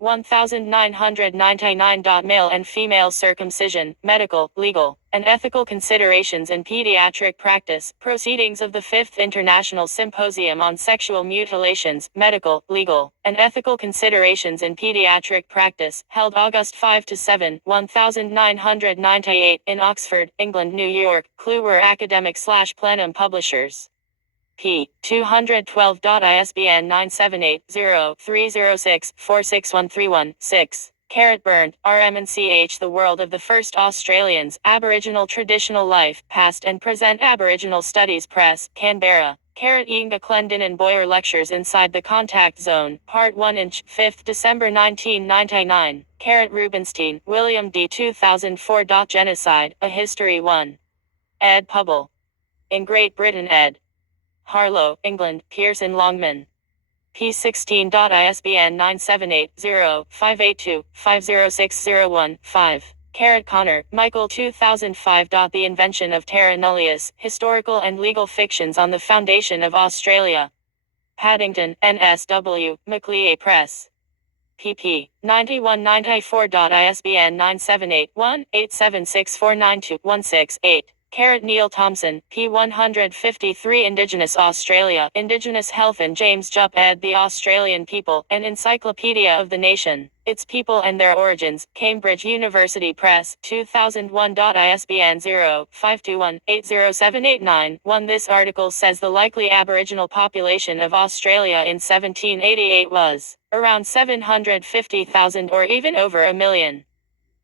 1999. Male and female circumcision, medical, legal, and ethical considerations in pediatric practice, proceedings of the 5th International Symposium on Sexual Mutilations, Medical, Legal, and Ethical Considerations in Pediatric Practice, held August 5-7, 1998, in Oxford, England, New York, Kluwer Academic/Plenum Publishers. p. 212. ISBN 978-0-306-46131-6. Burnt, R.M. and C.H. The World of the First Australians, Aboriginal Traditional Life, Past and Present. Aboriginal Studies Press, Canberra. Inga Clendon Boyer Lectures Inside the Contact Zone, Part 1 Inch, 5th December 1999. Rubenstein, William D. 2004. Genocide, A History 1. Ed. Pubble. In Great Britain. ed. Harlow, England, Pearson Longman. p16. ISBN 978-0-582-50601-5. Connor, Michael 2005. The Invention of Terra Nullius, Historical and Legal Fictions on the Foundation of Australia. Paddington, NSW, Macleay Press. pp. 91-94. ISBN 978-1-876492168. Neil Thompson, p. 153. Indigenous Australia, Indigenous Health and James Jupp ed. The Australian People, an Encyclopedia of the Nation, Its People and Their Origins, Cambridge University Press, 2001. ISBN 0-521-80789-1. This article says the likely Aboriginal population of Australia in 1788 was around 750,000 or even over a million.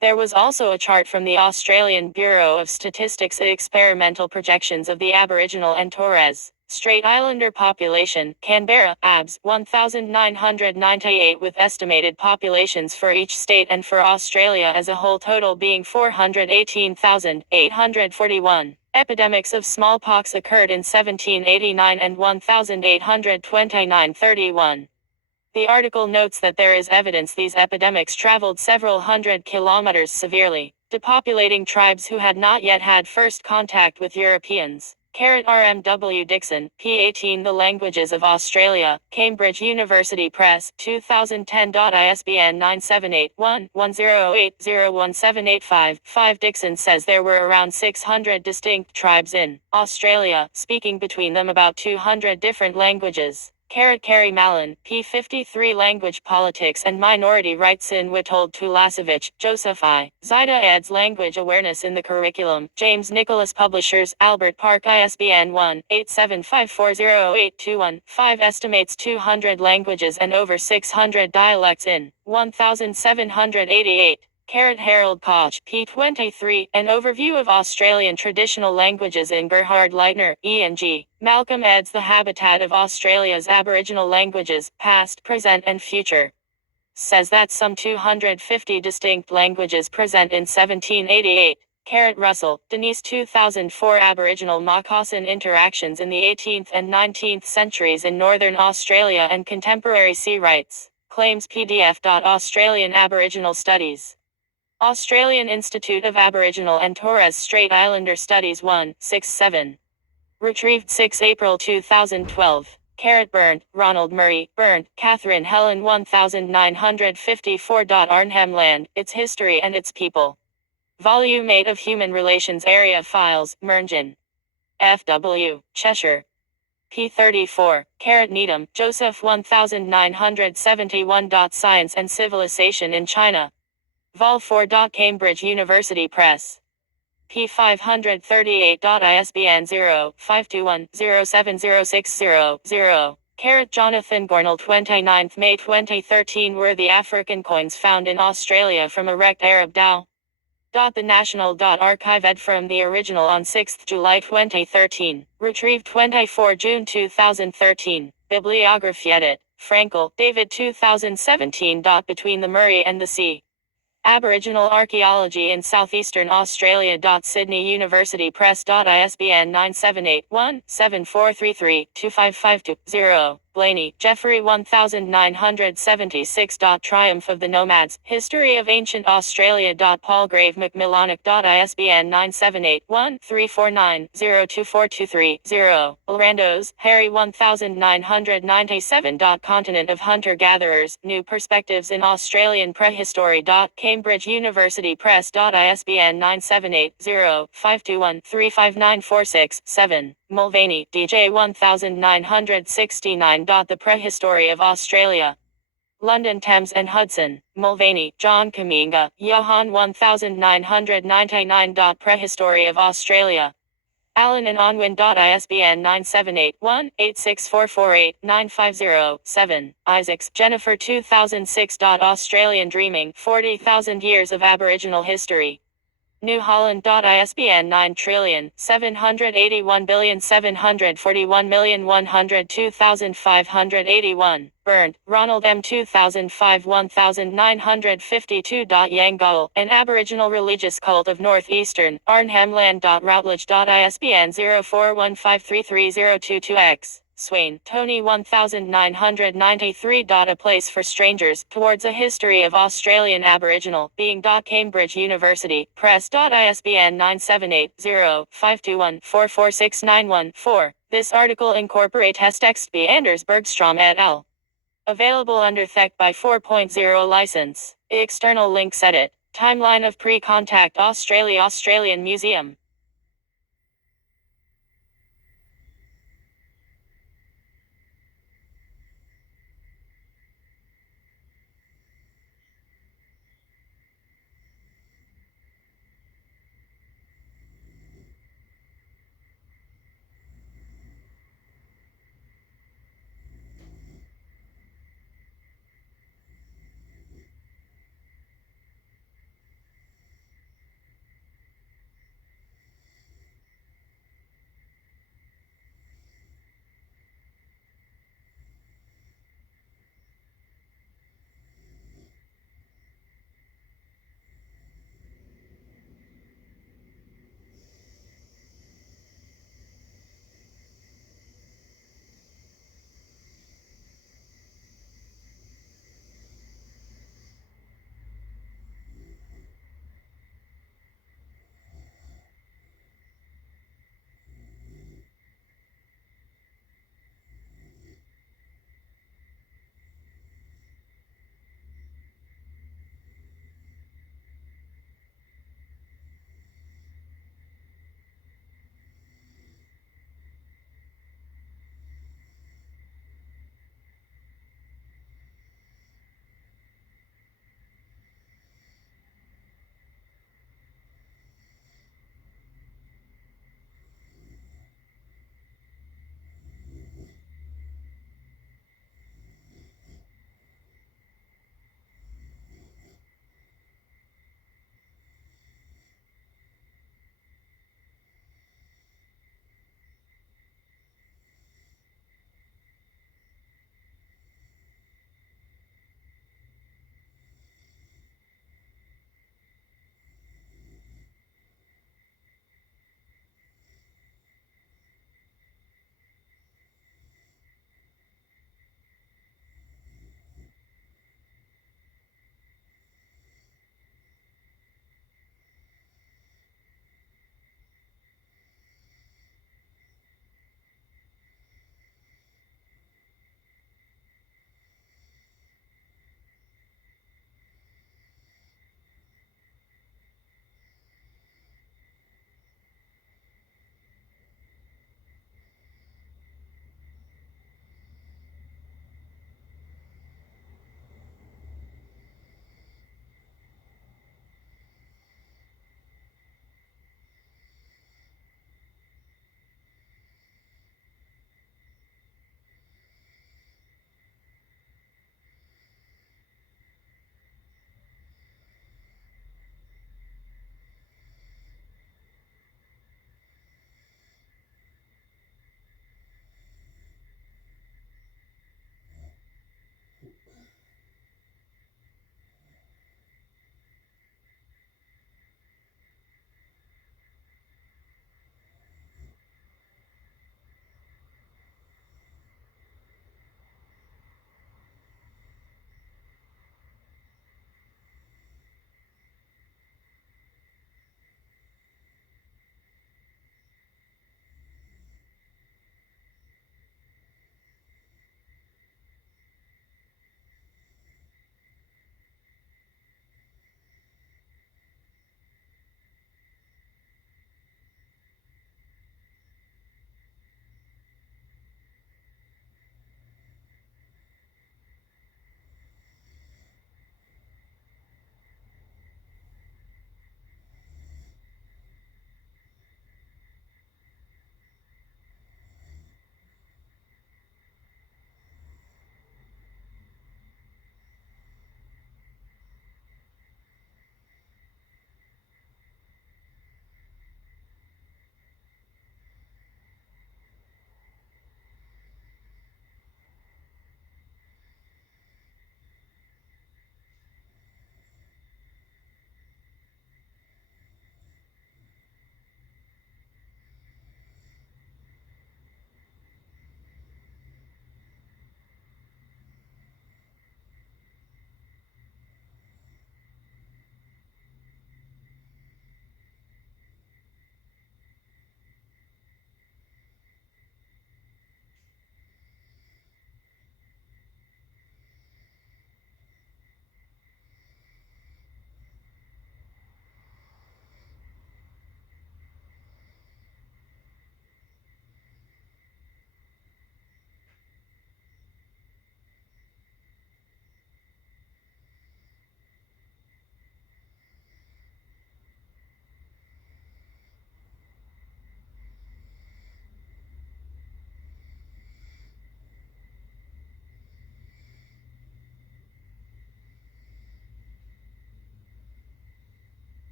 There was also a chart from the Australian Bureau of Statistics experimental projections of the Aboriginal and Torres Strait Islander population, Canberra, ABS, 1998, with estimated populations for each state and for Australia as a whole total being 418,841. Epidemics of smallpox occurred in 1789 and 1829-31. The article notes that there is evidence these epidemics traveled several hundred kilometers severely, depopulating tribes who had not yet had first contact with Europeans. R.M.W. Dixon, P18. The Languages of Australia, Cambridge University Press, 2010. ISBN 978-1-1080-17855-5. Dixon says there were around 600 distinct tribes in Australia, speaking between them about 200 different languages. Carrie Mallon, P53. Language Politics and Minority Rights in Witold Tulasevich, Joseph I. Zaida adds language awareness in the curriculum. James Nicholas Publishers, Albert Park. ISBN 1-875400821-5. Estimates 200 languages and over 600 dialects in 1788. Harold Koch, P23, An Overview of Australian Traditional Languages in Gerhard Leitner, E.N.G. Malcolm eds The Habitat of Australia's Aboriginal Languages, Past, Present and Future. Says that some 250 distinct languages present in 1788. Russell, Denise 2004. Aboriginal Moccasin Interactions in the 18th and 19th Centuries in Northern Australia and Contemporary Sea Rights. Claims PDF. Australian Aboriginal Studies. Australian Institute of Aboriginal and Torres Strait Islander Studies 1, 6-7. Retrieved 6 April 2012. Burnt, Ronald Murray, Burnt, Catherine Helen 1954. Arnhem Land, Its History and Its People. Volume 8 of Human Relations Area Files, Merngen. F.W., Cheshire. P34. Needham, Joseph 1971. Science and Civilization in China. Vol. 4. Cambridge University Press. P538. ISBN 0-521-07060-0. Jonathan Gornall 29th May 2013. Were the African coins found in Australia from erect Arab dhow? The National Archive ed from the original on 6 July 2013. Retrieved 24 June 2013. Bibliography edit. Frankel, David 2017. Between the Murray and the Sea. Aboriginal Archaeology in Southeastern Australia. Sydney University Press. ISBN 978-1-7433-2552-0. Blaney, Jeffrey 1976. Triumph of the Nomads, History of Ancient Australia. Palgrave Macmillanic. ISBN 978-1-349-02423-0. Randos, Harry 1997. Continent of Hunter-Gatherers, New Perspectives in Australian Prehistory. Cambridge University Press. ISBN 978-0-521-35946-7. Mulvaney, DJ 1969. The Prehistory of Australia. London, Thames and Hudson. Mulvaney, John Kaminga, Johann 1999. Prehistory of Australia. Allen and Unwin. ISBN 978-1-86448-950-7. Isaacs, Jennifer 2006. Australian Dreaming, 40,000 Years of Aboriginal History. New Holland. ISBN 97817411002,581. Burned, Ronald M. 2005 1952. Yangal, An Aboriginal Religious Cult of Northeastern, Arnhem Land. Routledge. ISBN 0415330222-X. Swain, Tony 1993. A Place for Strangers, Towards a History of Australian Aboriginal Being. Cambridge University Press. ISBN 978-0-521-44691-4. This article incorporates text by Anders Bergstrom et al. Available under THEC by 4.0 license. External links edit. Timeline of pre-contact Australian Museum.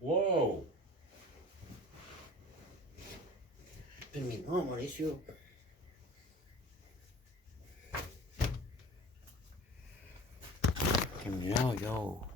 Wow. Terminó, Mauricio. Terminó, yo.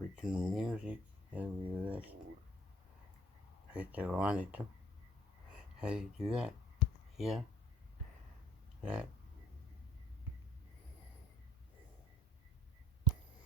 Original music, AWS. Right there on it too. How do you do that? Here, that.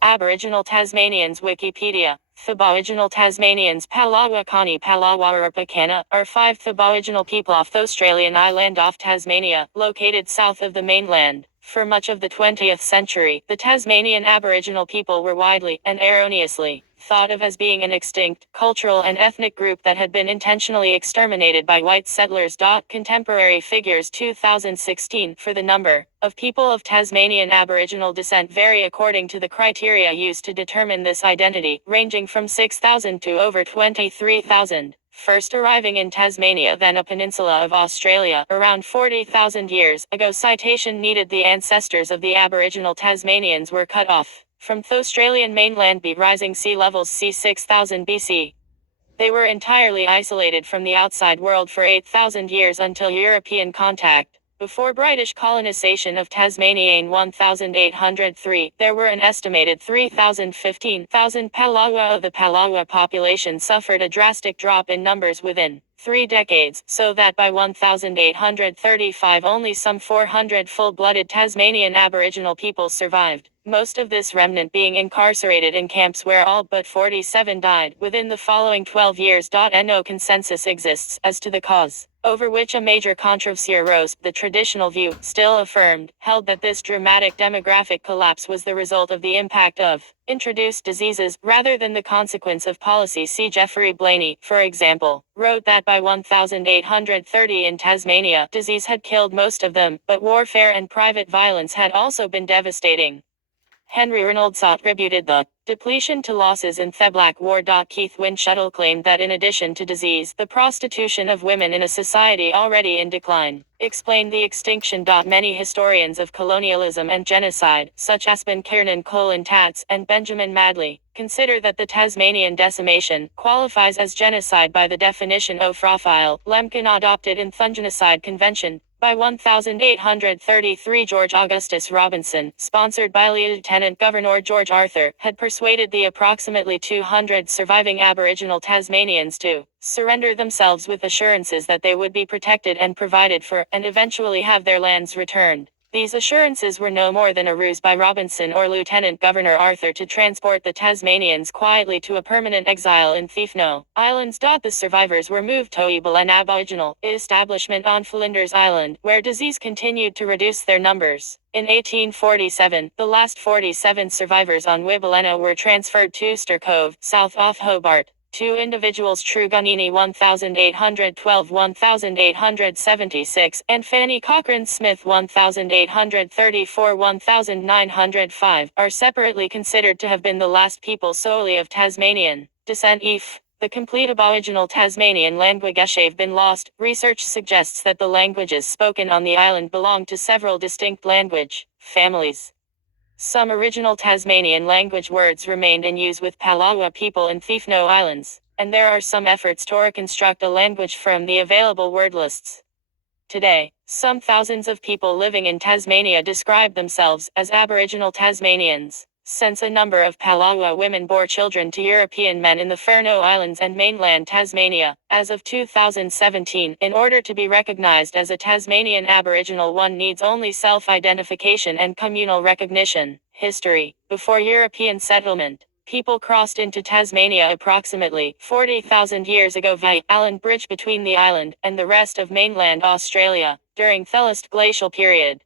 Aboriginal Tasmanians Wikipedia. Aboriginal Tasmanians Palawa Kani Palawa Urpakana are 5 Aboriginal people off the Australian island of Tasmania, located south of the mainland. For much of the 20th century, the Tasmanian Aboriginal people were widely, and erroneously, thought of as being an extinct, cultural and ethnic group that had been intentionally exterminated by white settlers. Contemporary figures 2016 for the number of people of Tasmanian Aboriginal descent vary according to the criteria used to determine this identity, ranging from 6,000 to over 23,000. First arriving in Tasmania, then a peninsula of Australia, around 40,000 years ago. Citation needed. The ancestors of the Aboriginal Tasmanians were cut off from the Australian mainland by rising sea levels c. 6000 BC. They were entirely isolated from the outside world for 8,000 years until European contact. Before British colonization of Tasmania in 1803, there were an estimated 3,015,000 Palawa. The Palawa population suffered a drastic drop in numbers within 3 decades, so that by 1835 only some 400 full-blooded Tasmanian Aboriginal people survived, most of this remnant being incarcerated in camps where all but 47 died within the following 12 years. No consensus exists as to the cause, over which a major controversy arose. The traditional view, still affirmed, held that this dramatic demographic collapse was the result of the impact of introduced diseases, rather than the consequence of policy. C. Geoffrey Blaney, for example, wrote that by 1830 in Tasmania, disease had killed most of them, but warfare and private violence had also been devastating. Henry Reynolds attributed the depletion to losses in the Black War. Keith Winshuttle claimed that in addition to disease, the prostitution of women in a society already in decline explained the extinction. Many historians of colonialism and genocide, such as Ben Kiernan, Colin Tatz, and Benjamin Madley, consider that the Tasmanian decimation qualifies as genocide by the definition of Raphael Lemkin adopted in the Genocide Convention. By 1833, George Augustus Robinson, sponsored by Lieutenant Governor George Arthur, had persuaded the approximately 200 surviving Aboriginal Tasmanians to surrender themselves with assurances that they would be protected and provided for, and eventually have their lands returned. These assurances were no more than a ruse by Robinson or Lieutenant Governor Arthur to transport the Tasmanians quietly to a permanent exile in Thifno Islands. The survivors were moved to Eebelen Aboriginal establishment on Flinders Island, where disease continued to reduce their numbers. In 1847, the last 47 survivors on Wibalena were transferred to Ster Cove, south of Hobart. 2 individuals, Trugunini 1812-1876, and Fanny Cochrane Smith 1834-1905, are separately considered to have been the last people solely of Tasmanian descent. If the complete Aboriginal Tasmanian language have been lost, research suggests that the languages spoken on the island belong to several distinct language families. Some original Tasmanian language words remained in use with Palawa people in Thifno Islands, and there are some efforts to reconstruct a language from the available word lists. Today, some thousands of people living in Tasmania describe themselves as Aboriginal Tasmanians. since a number of Palawa women bore children to European men in the Furneaux Islands and mainland Tasmania. As of 2017, in order to be recognized as a Tasmanian Aboriginal, one needs only self-identification and communal recognition. History. Before European settlement, people crossed into Tasmania approximately 40,000 years ago via Allen Bridge between the island and the rest of mainland Australia during Thelist Glacial period.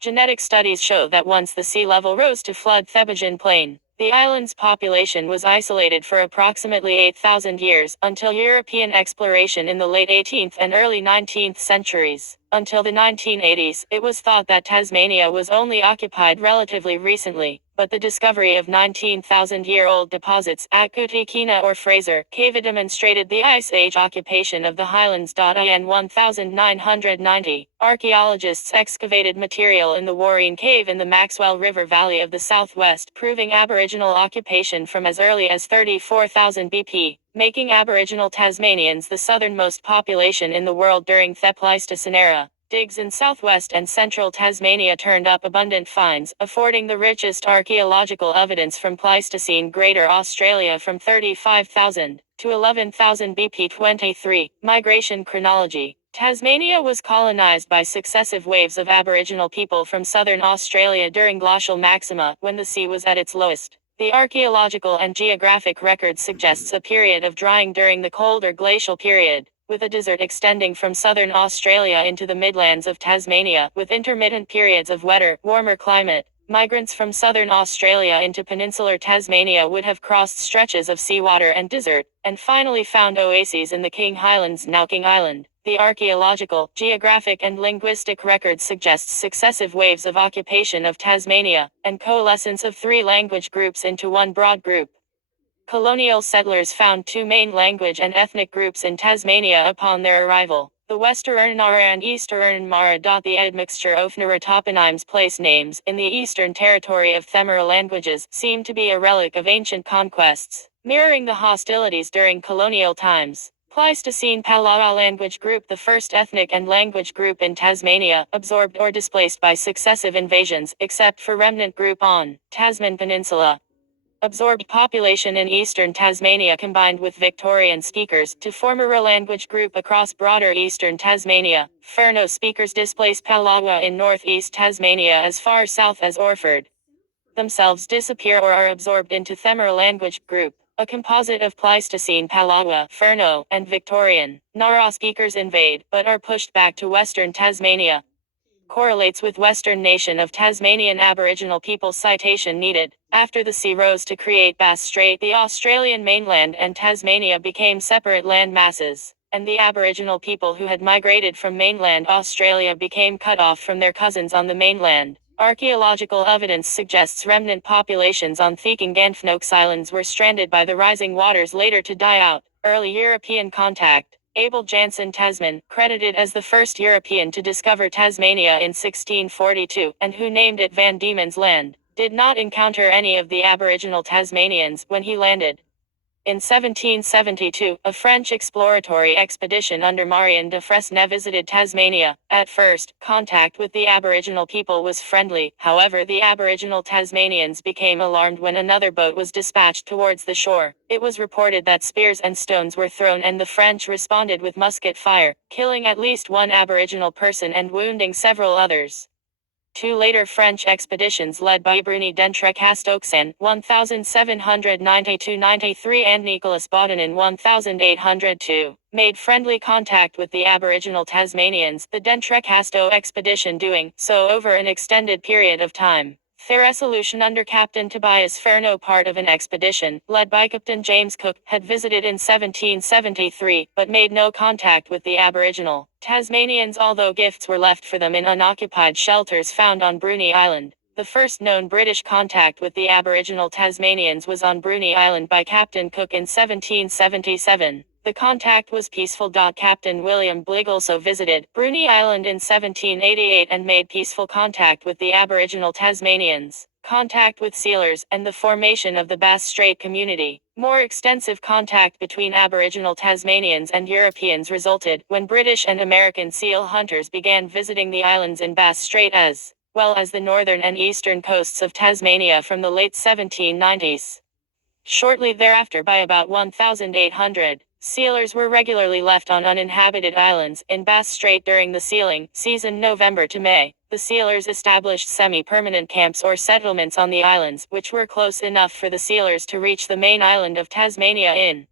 Genetic studies show that once the sea level rose to flood Thebajan Plain, the island's population was isolated for approximately 8,000 years, until European exploration in the late 18th and early 19th centuries. Until the 1980s, it was thought that Tasmania was only occupied relatively recently, but the discovery of 19,000-year-old deposits at Kutikina or Fraser Cave demonstrated the Ice Age occupation of the highlands. In 1990, archaeologists excavated material in the Warreen Cave in the Maxwell River Valley of the Southwest, proving Aboriginal occupation from as early as 34,000 BP, making Aboriginal Tasmanians the southernmost population in the world during the Pleistocene era. Digs in southwest and central Tasmania turned up abundant finds, affording the richest archaeological evidence from Pleistocene Greater Australia from 35,000 to 11,000 BP. 23. Migration chronology. Tasmania was colonized by successive waves of Aboriginal people from southern Australia during glacial maxima, when the sea was at its lowest. The archaeological and geographic record suggests a period of drying during the colder glacial period, with a desert extending from southern Australia into the midlands of Tasmania, with intermittent periods of wetter, warmer climate. Migrants from southern Australia into peninsular Tasmania would have crossed stretches of seawater and desert, and finally found oases in the King Highlands, now King Island. The archaeological, geographic and linguistic record suggests successive waves of occupation of Tasmania, and coalescence of three language groups into one broad group. Colonial settlers found two main language and ethnic groups in Tasmania upon their arrival: the Western Nara and Eastern Mara. The admixture of Nara toponyms, place names, in the Eastern Territory of Themara languages seem to be a relic of ancient conquests, mirroring the hostilities during colonial times. Pleistocene Palawa language group, the first ethnic and language group in Tasmania, absorbed or displaced by successive invasions, except for remnant group on Tasman Peninsula. Absorbed population in eastern Tasmania combined with Victorian speakers to form a language group across broader eastern Tasmania. Furneaux speakers displace Palawa in northeast Tasmania as far south as Orford. Themselves disappear or are absorbed into Themara language group, a composite of Pleistocene Palawa, Furneaux, and Victorian Nara speakers invade, but are pushed back to western Tasmania. Correlates with Western Nation of Tasmanian Aboriginal people. Citation needed. After the sea rose to create Bass Strait, the Australian mainland and Tasmania became separate land masses, and the Aboriginal people who had migrated from mainland Australia became cut off from their cousins on the mainland. Archaeological evidence suggests remnant populations on Theking and Fnoaks Islands were stranded by the rising waters, later to die out. Early European contact. Abel Jansen Tasman, credited as the first European to discover Tasmania in 1642, and who named it Van Diemen's Land, did not encounter any of the Aboriginal Tasmanians when he landed. In 1772, a French exploratory expedition under Marion de Fresnay visited Tasmania. At first, contact with the Aboriginal people was friendly. However, the Aboriginal Tasmanians became alarmed when another boat was dispatched towards the shore. It was reported that spears and stones were thrown, and the French responded with musket fire, killing at least one Aboriginal person and wounding several others. Two later French expeditions led by Bruni d'Entrecasteaux 1792-93 and Nicolas Baudin in 1802, made friendly contact with the Aboriginal Tasmanians, the d'Entrecasteaux expedition doing so over an extended period of time. Their resolution under Captain Tobias Furneaux, part of an expedition, led by Captain James Cook, had visited in 1773, but made no contact with the Aboriginal Tasmanians, although gifts were left for them in unoccupied shelters found on Bruny Island. The first known British contact with the Aboriginal Tasmanians was on Bruny Island by Captain Cook in 1777. The contact was peaceful. Captain William Bligh also visited Bruny Island in 1788 and made peaceful contact with the Aboriginal Tasmanians, contact with sealers, and the formation of the Bass Strait community. More extensive contact between Aboriginal Tasmanians and Europeans resulted when British and American seal hunters began visiting the islands in Bass Strait as well as the northern and eastern coasts of Tasmania from the late 1790s. Shortly thereafter, by about 1800, sealers were regularly left on uninhabited islands in Bass Strait during the sealing season November to May. The sealers established semi-permanent camps or settlements on the islands, which were close enough for the sealers to reach the main island of Tasmania in